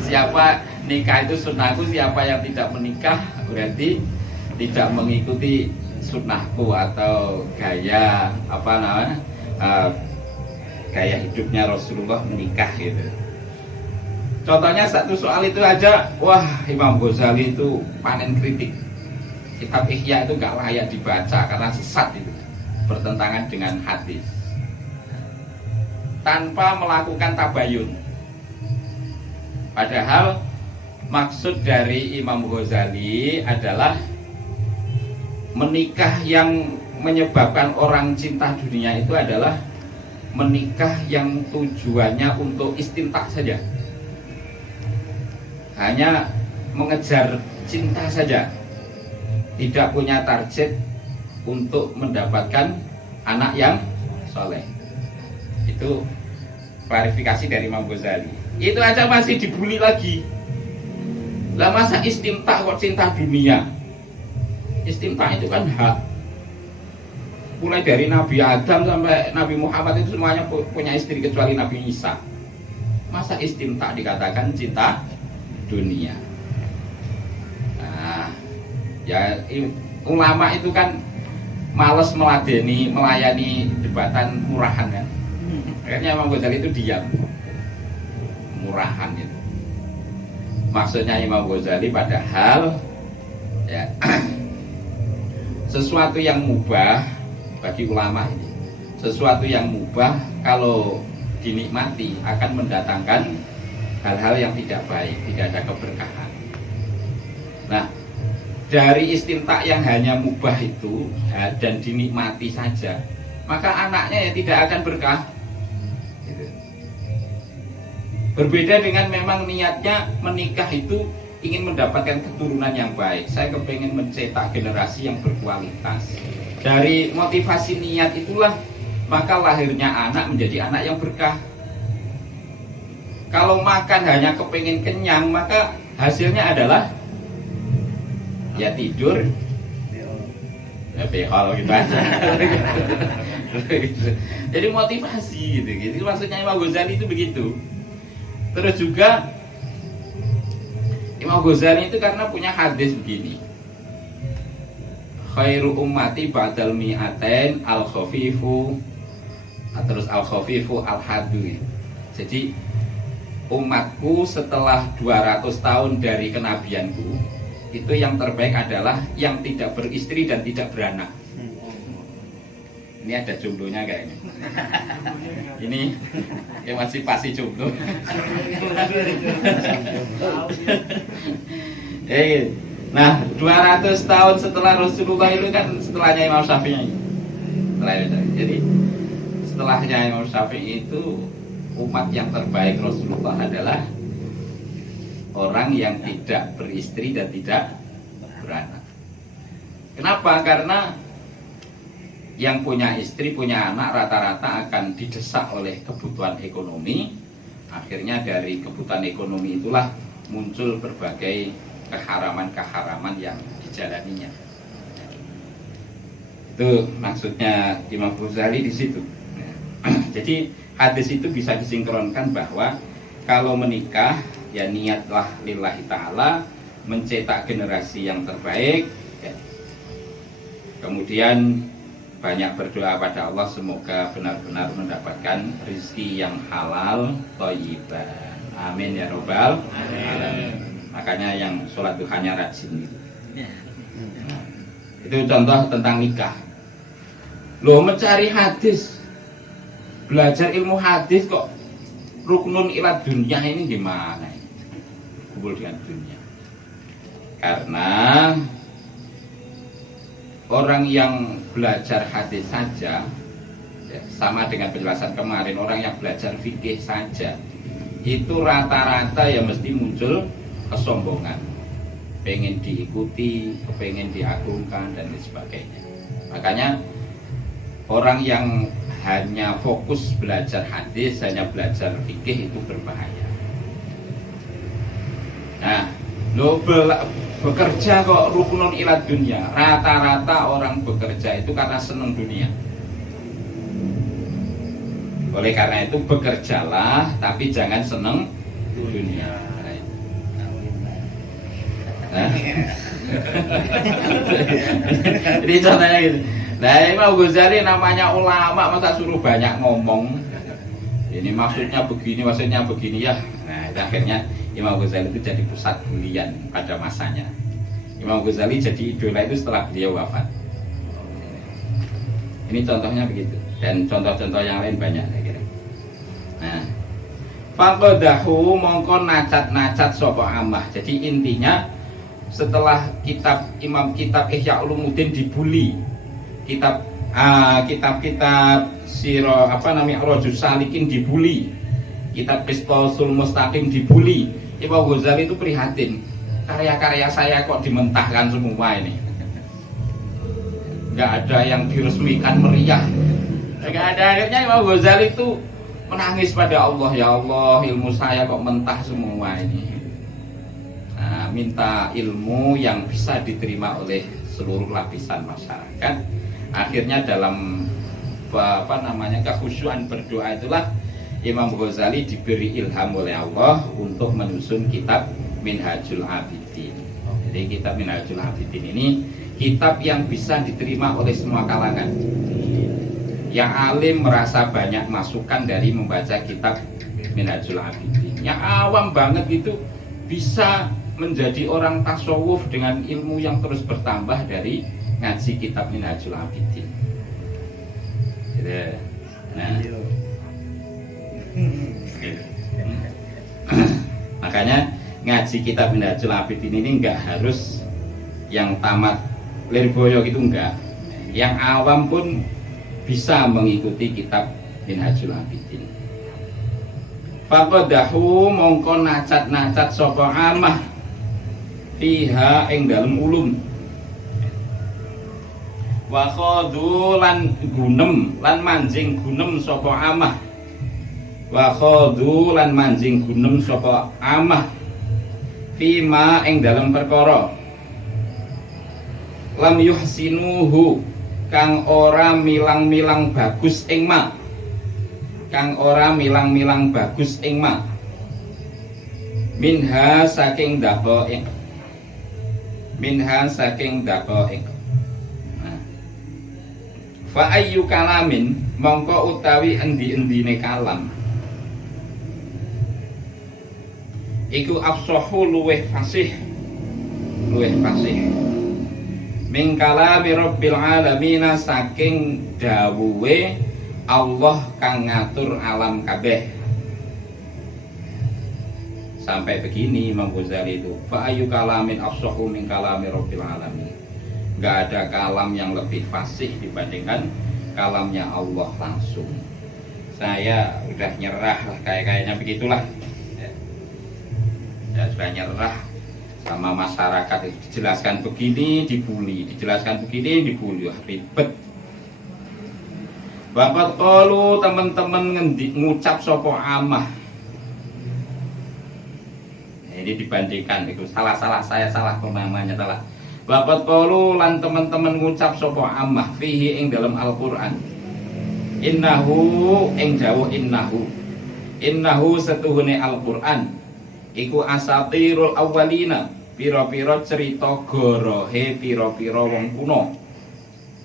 Siapa nikah itu sunnahku, siapa yang tidak menikah berarti tidak mengikuti sunnahku, atau gaya apa namanya, gaya hidupnya Rasulullah menikah gitu. Contohnya satu soal itu aja, wah Imam Ghazali itu panen kritik. Kitab Ihya itu gak layak dibaca karena sesat itu, bertentangan dengan hadis, tanpa melakukan tabayun. Padahal maksud dari Imam Ghazali adalah menikah yang menyebabkan orang cinta dunia itu adalah menikah yang tujuannya untuk istimta saja, hanya mengejar cinta saja, tidak punya target untuk mendapatkan anak yang soleh. Itu klarifikasi dari Imam Ghazali. Itu aja masih dibully lagi. Lah masa istimta kok cinta dunia? Istimta itu kan hak. Mulai dari Nabi Adam sampai Nabi Muhammad itu semuanya punya istri kecuali Nabi Isa. Masa istimta dikatakan cinta dunia? Nah, ya ulama itu kan males melayani debatan murahan kan. Akhirnya Imam Ghazali itu diam, murahan itu. Maksudnya Imam Ghazali padahal ya sesuatu yang mubah bagi ulama ini, sesuatu yang mubah kalau dinikmati akan mendatangkan hal-hal yang tidak baik, tidak ada keberkahan. Nah, dari istimta yang hanya mubah itu dan dinikmati saja, maka anaknya ya tidak akan berkah. Gitu. Berbeda dengan memang niatnya menikah itu ingin mendapatkan keturunan yang baik. Saya kepengen mencetak generasi yang berkualitas. Dari motivasi niat itulah maka lahirnya anak menjadi anak yang berkah. Kalau makan hanya kepengen kenyang, maka hasilnya adalah ya tidur, ya behol gitu aja. Jadi motivasi gitu. Maksudnya Imam Ghazali itu begitu. Terus juga Imam Ghazali itu karena punya hadis begini, khairu ummati ba'dal mi'atain al-khafifu, terus al-khafifu al-hadu. Jadi umatku setelah 200 tahun dari kenabianku itu yang terbaik adalah yang tidak beristri dan tidak beranak. Ini ada jomblonya kayaknya. Ini emansipasi jomblo. Nah, 200 tahun setelah Rasulullah itu kan setelahnya Imam Syafi'i. Jadi setelahnya Imam Syafi'i itu umat yang terbaik Rasulullah adalah orang yang tidak beristri dan tidak beranak. Kenapa? Karena yang punya istri, punya anak rata-rata akan didesak oleh kebutuhan ekonomi. Akhirnya dari kebutuhan ekonomi itulah muncul berbagai keharaman-keharaman yang dijalaninya. Itu maksudnya Imam Ghazali di situ. Jadi hadis itu bisa disinkronkan bahwa kalau menikah ya niatlah lillahi ta'ala, mencetak generasi yang terbaik ya. Kemudian banyak berdoa pada Allah semoga benar-benar mendapatkan rezeki yang halal thayyiban. Amin ya robbal alamin. Makanya yang sholat duhanya rajin gitu. Nah, itu contoh tentang nikah. Loh, mencari hadis, belajar ilmu hadis kok ruknun ila dunia ini gimana? Kumpul dengan dunia. Karena orang yang belajar hadis saja, ya, sama dengan penjelasan kemarin, orang yang belajar fikih saja itu rata-rata ya mesti muncul kesombongan, pengen diikuti, pengen diagungkan dan lain sebagainya. Makanya orang yang hanya fokus belajar hadis, hanya belajar fikih itu berbahaya. Nah, lo bekerja kok ruknun ila dunia. Rata-rata orang bekerja itu karena senang dunia. Oleh karena itu bekerjalah, tapi jangan senang dunia. Nah. Jadi contohnya gitu. Nah, Imam Ghazali namanya ulama, masa suruh banyak ngomong. Ini maksudnya begini ya. Nah, akhirnya Imam Ghazali itu jadi pusat bulian pada masanya. Imam Ghazali jadi idola itu setelah beliau wafat. Ini contohnya begitu, dan contoh-contoh yang lain banyak saya kira. Nah, faqadahu mongko nacat-nacat sapa amah. Jadi intinya setelah kitab Ihya Ulumuddin dibuli, kitab Sirah Rajul Salikin dibuli, kitab Qisṭasul Mustaqim dibuli. Imam Ghazali itu prihatin, karya-karya saya kok dimentahkan semua ini, nggak ada yang diresmikan meriah, nggak ada. Akhirnya Imam Ghazali itu menangis pada Allah, ya Allah, ilmu saya kok mentah semua ini. Nah, minta ilmu yang bisa diterima oleh seluruh lapisan masyarakat. Akhirnya dalam kekhusyuan berdoa itulah Imam Ghazali diberi ilham oleh Allah untuk menyusun kitab Minhajul Abidin. Jadi kitab Minhajul Abidin ini kitab yang bisa diterima oleh semua kalangan. Yang alim merasa banyak masukan dari membaca kitab Minhajul Abidin. Yang awam banget itu bisa menjadi orang tasawuf dengan ilmu yang terus bertambah dari ngaji kitab Minhajul Abidin. Gitu. Nah, gitu. Makanya ngaji kitab Minhajul Abidin ini enggak harus yang tamat Lirboyo gitu, enggak. Yang awam pun bisa mengikuti kitab Minhajul Abidin. Faqadahu mongko nacat-nacat sapa amah fiha ing dalem ulum. Wa khadu lan gunem lan manjing gunem sapa amah. Wa khadu lan manjing gunem sapa amah fima ing dalem perkara lam yuhsinuhu kang ora milang-milang bagus ing ma, kang ora milang-milang bagus ing ma, minha saking daqa'iq, minha saking daqa'iq. Nah, fa ayyu kalamin mongko utawi endi-endine kalam iku afsahu luweh fasih min kalami rabbil alamin saking dawuhe Allah kang ngatur alam kabeh. Sampai begini Imam Ghazali itu, fa ayu kalamin afsahu min kalami rabbil alamin. Enggak ada kalam yang lebih fasih dibandingkan kalamnya Allah langsung. Saya udah nyerah lah, kayaknya begitulah. Ya, sudah nyerah sama masyarakat itu. Dijelaskan begini dibuli, dijelaskan begini dibuli, ribet. Bapak qalu teman-teman ngucap sopo amah. Ini dibandingkan itu salah saya salah pemahamannya salah. Bapak qalu lan teman-teman ngucap sopo amah fihi ing dalam Al-Qur'an. Innahu ing jawuh innahu setuhune Al-Qur'an iku asatirul awwalina, pira-pira cerita gorohe pira-pira wong kuno.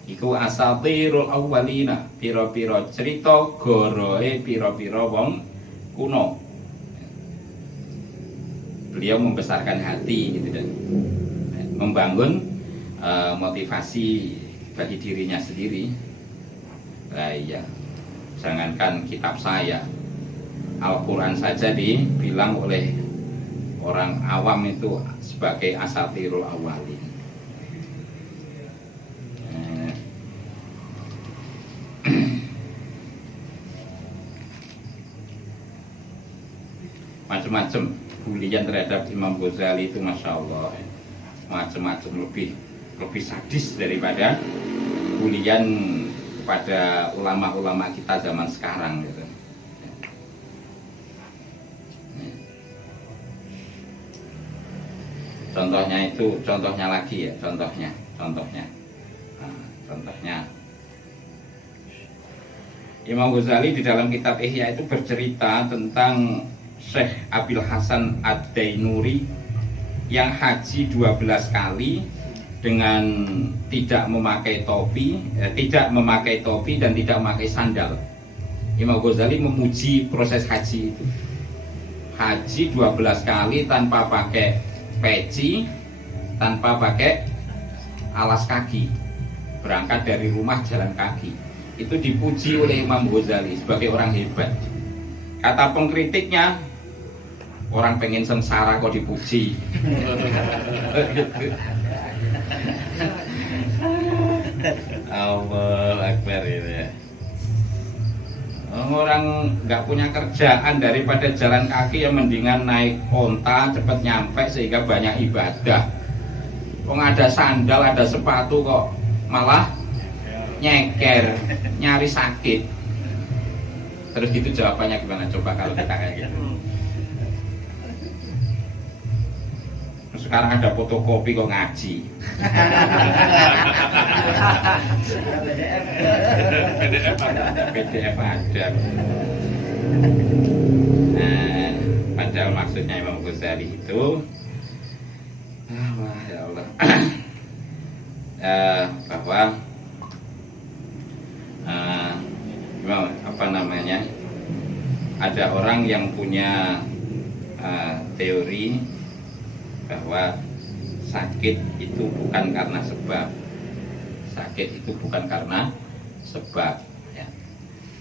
Iku asatirul awwalina, pira-pira cerita gorohe pira-pira wong kuno. Beliau membesarkan hati gitu dan membangun motivasi bagi dirinya sendiri. Nah, iya, jangankan kitab saya, Al-Quran saja dibilang oleh orang awam itu sebagai asatirul awalin. Macam-macam bulian terhadap Imam Ghazali itu masya Allah, macam-macam, lebih sadis daripada bulian pada ulama-ulama kita zaman sekarang gitu. Contohnya lagi ya, contohnya. Imam Ghazali di dalam kitab Ihya itu bercerita tentang Syekh Abil Hasan Ad-Dainuri yang haji 12 kali dengan tidak memakai topi dan tidak memakai sandal. Imam Ghazali memuji proses haji itu. Haji 12 kali tanpa pakai peci, tanpa pakai alas kaki, berangkat dari rumah jalan kaki. Itu dipuji oleh Imam Ghazali sebagai orang hebat. Kata pengkritiknya, orang pengen sengsara kok dipuji. Allahu Akbar itu ya. Orang nggak punya kerjaan daripada jalan kaki, yang mendingan naik onta cepat nyampe sehingga banyak ibadah. Kok ada sandal, ada sepatu kok malah nyeker, nyari sakit. Terus gitu jawabannya gimana coba kalau kita kayak gitu? Sekarang ada fotokopi kok ngaji. PDF ada. Nah, padahal maksudnya Imam Ghazali itu, ya Allah, bahwa ada orang yang punya teori bahwa sakit itu bukan karena sebab, ya.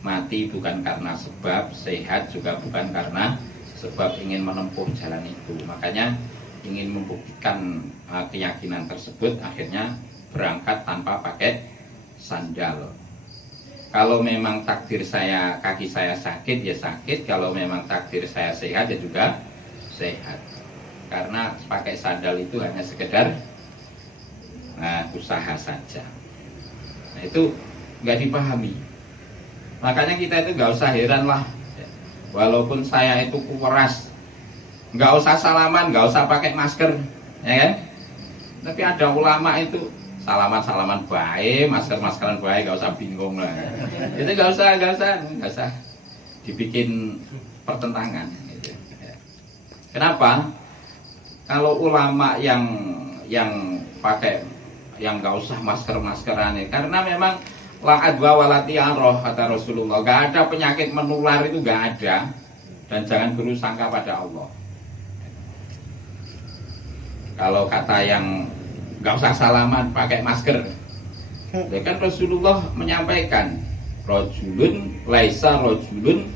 Mati bukan karena sebab, sehat juga bukan karena sebab. Ingin menempuh jalan itu, makanya ingin membuktikan keyakinan tersebut, akhirnya berangkat tanpa pakai sandal. Kalau memang takdir saya, kaki saya sakit ya sakit, kalau memang takdir saya sehat ya juga sehat. Karena pakai sandal itu hanya sekedar usaha saja. Nah, itu nggak dipahami. Makanya kita itu nggak usah heran lah. Walaupun saya itu kuras, nggak usah salaman, nggak usah pakai masker, ya kan? Tapi ada ulama itu salaman baik, maskeran baik, nggak usah bingung lah. Itu nggak usah dibikin pertentangan. Gitu. Kenapa? Kalau ulama yang pakai, yang nggak usah maskeran ya, karena memang la adwa walati roh kata Rasulullah, nggak ada penyakit menular, itu nggak ada, dan jangan bersangka pada Allah. Kalau kata yang nggak usah salaman pakai masker, ya kan Rasulullah menyampaikan rojulun laisa rojulun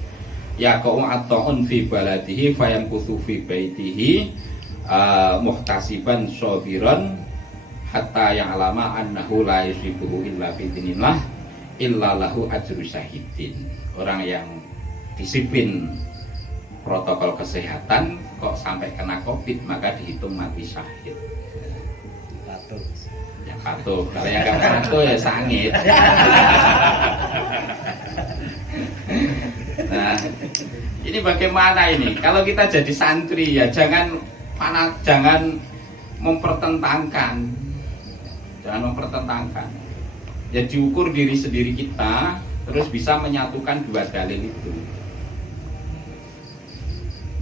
yaqau ata'un fi baladihi fayanquthu fi baitihi muhtasiban sabiran hatta ya'lama annahu la yusibuhu illa bidinillah illa lahu ajru syahidin. Orang yang disiplin protokol kesehatan kok sampai kena Covid, maka dihitung mati syahid. Ya patuh. Kalau yang nggak patuh ya sangit. Nah, ini bagaimana ini? Kalau kita jadi santri ya jangan mempertentangkan. Ya diukur diri sendiri kita, terus bisa menyatukan dua dalil itu.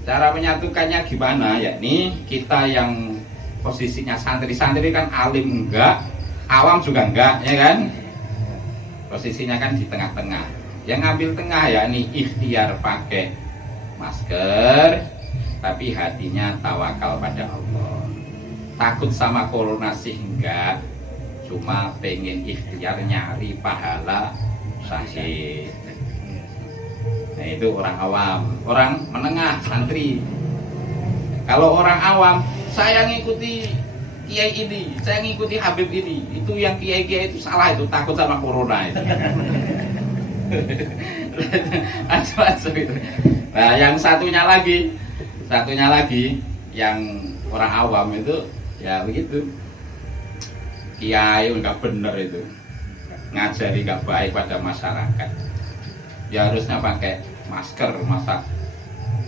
Cara menyatukannya gimana? Yakni kita yang posisinya santri kan alim enggak, awam juga enggak, ya kan? Posisinya kan di tengah-tengah. Yang ngambil tengah yakni ikhtiar pakai masker, tapi hatinya tawakal pada Allah. Takut sama corona sih enggak, cuma pengen ikhtiar nyari pahala syahid. Nah Nah, itu orang awam. Orang menengah, santri. Kalau orang awam, saya ngikuti kiai ini, saya ngikuti Habib ini. Itu yang kiai-kiai itu salah, itu takut sama corona itu. Macam-macam itu. Nah, yang satunya lagi yang orang awam itu ya begitu. Kiai nggak bener itu, ngajari nggak baik pada masyarakat. Ya harusnya pakai masker, masa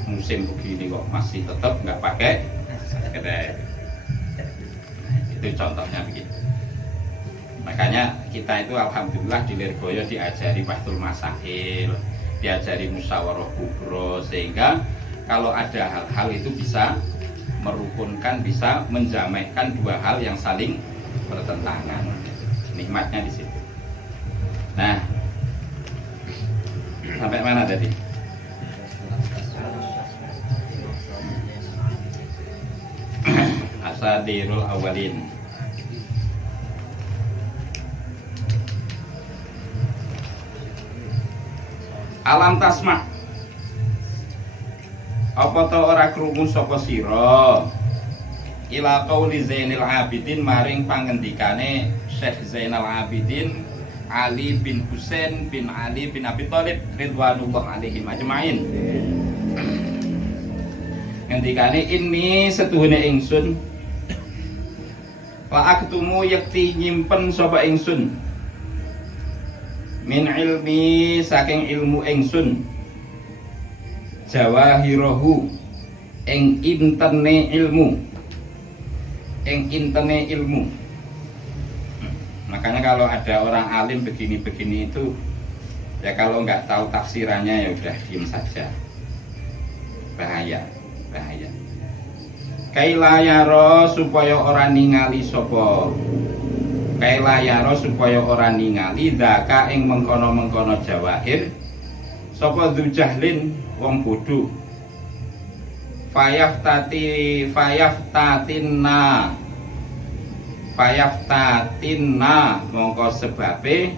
musim begini kok masih tetap nggak pakai masker. Itu contohnya begitu. Makanya kita itu alhamdulillah di Lirboyo diajari Bahtul Masail, diajari Musyawarah Kubro, sehingga kalau ada hal-hal itu bisa merukunkan, bisa menjamaikan dua hal yang saling bertentangan. Nikmatnya di situ. Nah, sampai mana tadi? Asadirul awalin. Alam tasma. Apa to ora krungu sapa sira ila qauli Zainal Abidin maring pangendikane Syekh Zainal Abidin Ali bin Husain bin Ali bin Abi Thalib ridwanullah alaihim ajmain. Ngendikane ini setuhune ingsun la aktumu yakti nyimpen sapa ingsun min ilmi saking ilmu ingsun jawahirahu ing intene ilmu. Makanya kalau ada orang alim begini-begini itu ya kalau nggak tahu tafsirannya ya udah diem saja. Bahaya. Kaila yaro supaya ora ningali sapa. Kaila yaro supaya ora ningali daka ing mengkono-mengkono jawahir sapa dzujahlin wong bodho. Fayaftatinna mongko sebabe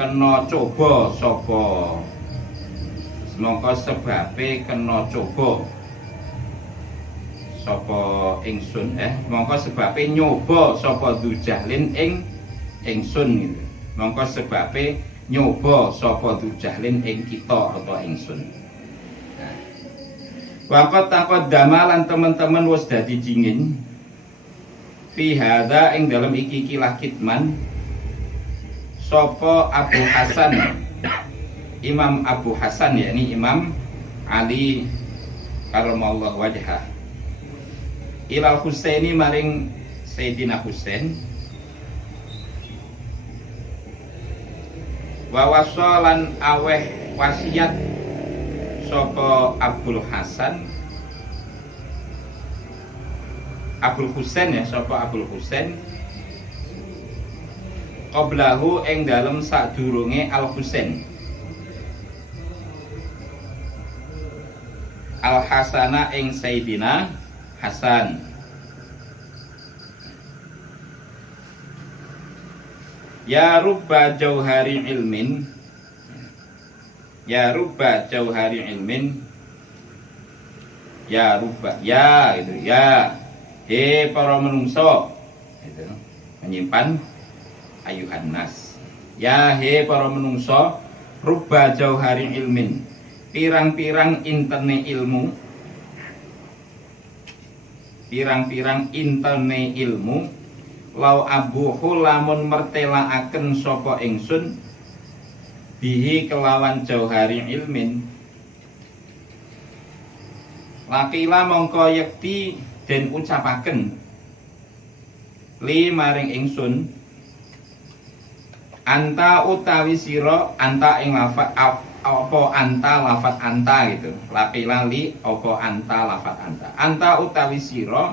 kena coba sapa. Mongko sebabe kena coba sapa ingsun mongko sebabe nyoba sapa Dzujahlin ingsun gitu. Mongko sebabe nyoba sapa Dzujahlin ing kita atau ingsun. Waqat taqaddama lan teman-teman wis dadi jingin fi hadza ing dalam iki kitman sapa Abu Hasan Imam Abu Hasan yakni Imam Ali karramallahu wajhah ilal Husaini maring Sayyidina Husain wa wasalan aweh wasiat sapa Abdul Hasan Abdul Husain ya sapa Abdul Husain qablahu ing dalem sadurunge Al Husain Al Hasana ing Sayyidina Hasan ya rubba jauhari ilmin ya rubba jauhari ilmin ya rubba ya gitu ya he para menungso itu menyimpan ayuhan nas ya he para menungso rubba jauhari ilmin pirang-pirang interne ilmu lau abuhu lamun mertelaaken sapa ingsun bihi kelawan jauhari ilmin lakila mongko yekti den ucapaken li maring ingsun anta utawi sira anta ing lafat apa anta lafat anta gitu lakila li apa anta lafat anta utawi sira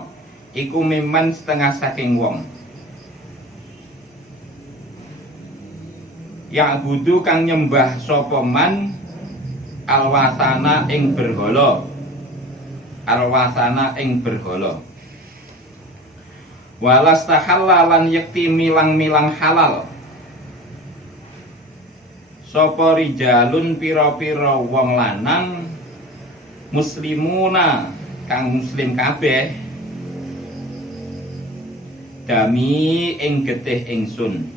iku miman setengah saking wong ya budu kang nyembah sapa man alwasana ing berhala walastahalla lan yakti milang-milang halal sapa rijalun pira-pira wong lanang muslimuna kang muslim kabeh dami ing getih ingsun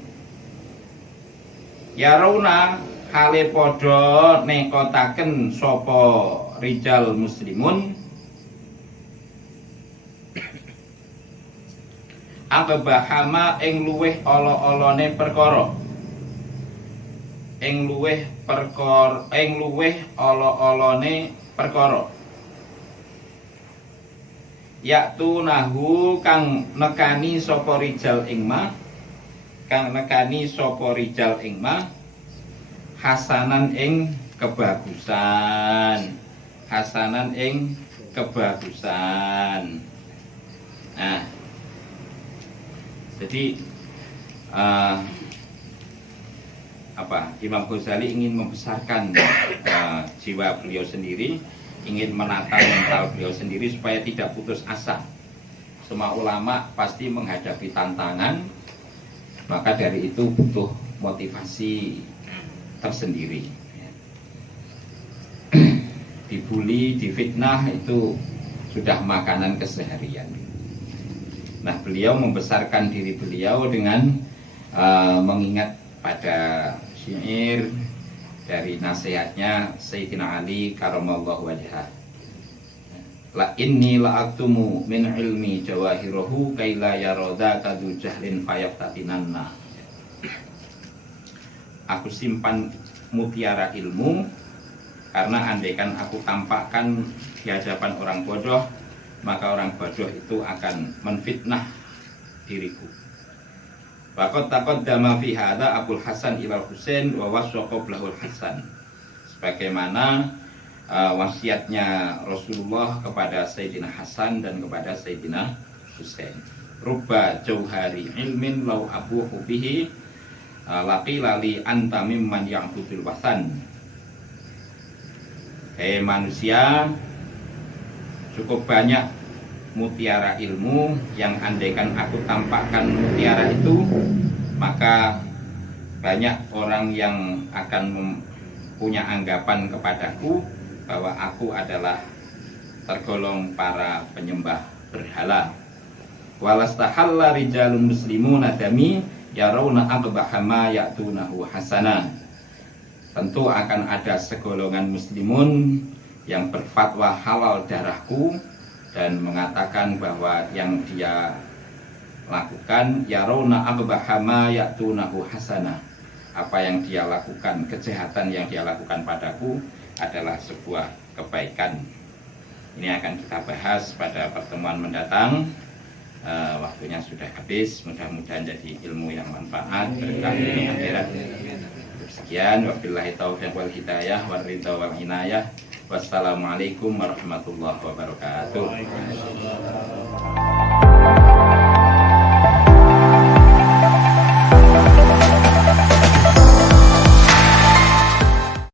yaruna hale padha nekotaken sapa rijal muslimun akbahama ing luweh ala-alane perkara ing luweh ala-alane perkara yaktu nahu kang nekani sapa rijal ing ma hasanan ing kebagusan nah jadi Imam Ghazali ingin membesarkan jiwa beliau sendiri, ingin menata mental beliau sendiri supaya tidak putus asa. Semua ulama pasti menghadapi tantangan, maka dari itu butuh motivasi tersendiri. Dibully, difitnah itu sudah makanan keseharian. Nah, beliau membesarkan diri beliau dengan mengingat pada syair dari nasihatnya Sayyidina Ali karamallahu wajhah. La inni la aktumu min ilmi jawahirahu kaila yaroda kadu jahlin fayaftatinanna. Aku simpan mutiara ilmu karena andaikan aku tampakkan di hadapan orang bodoh, maka orang bodoh itu akan menfitnah diriku. Waqad taqaddama fi hadza Abul Hasan ilal Husain wa waswaqa blahul Hasan. Sebagaimana wasiatnya Rasulullah kepada Sayyidina Hasan dan kepada Sayyidina Husain. Rubba jauhari ilmin law abuhu bihi laqila li anta mimman ya'budul wasan. Manusia, cukup banyak mutiara ilmu yang andaikan aku tampakkan mutiara itu, maka banyak orang yang akan punya anggapan kepadaku bahwa aku adalah tergolong para penyembah berhala. Walastahalla rijalun muslimuna dami yarawna aqbahama ya'tunahu hasana. Tentu akan ada segolongan muslimun yang berfatwa halal darahku dan mengatakan bahwa yang dia lakukan yarawna aqbahama ya'tunahu hasana. Apa yang dia lakukan, kejahatan yang dia lakukan padaku adalah sebuah kebaikan. Ini akan kita bahas pada pertemuan mendatang. Waktunya sudah habis. Mudah-mudahan jadi ilmu yang manfaat berkah dunia akhirat. Sekian, wabillahi taufiq wal hidayah wal ridha wal inayah. Wassalamualaikum warahmatullahi wabarakatuh.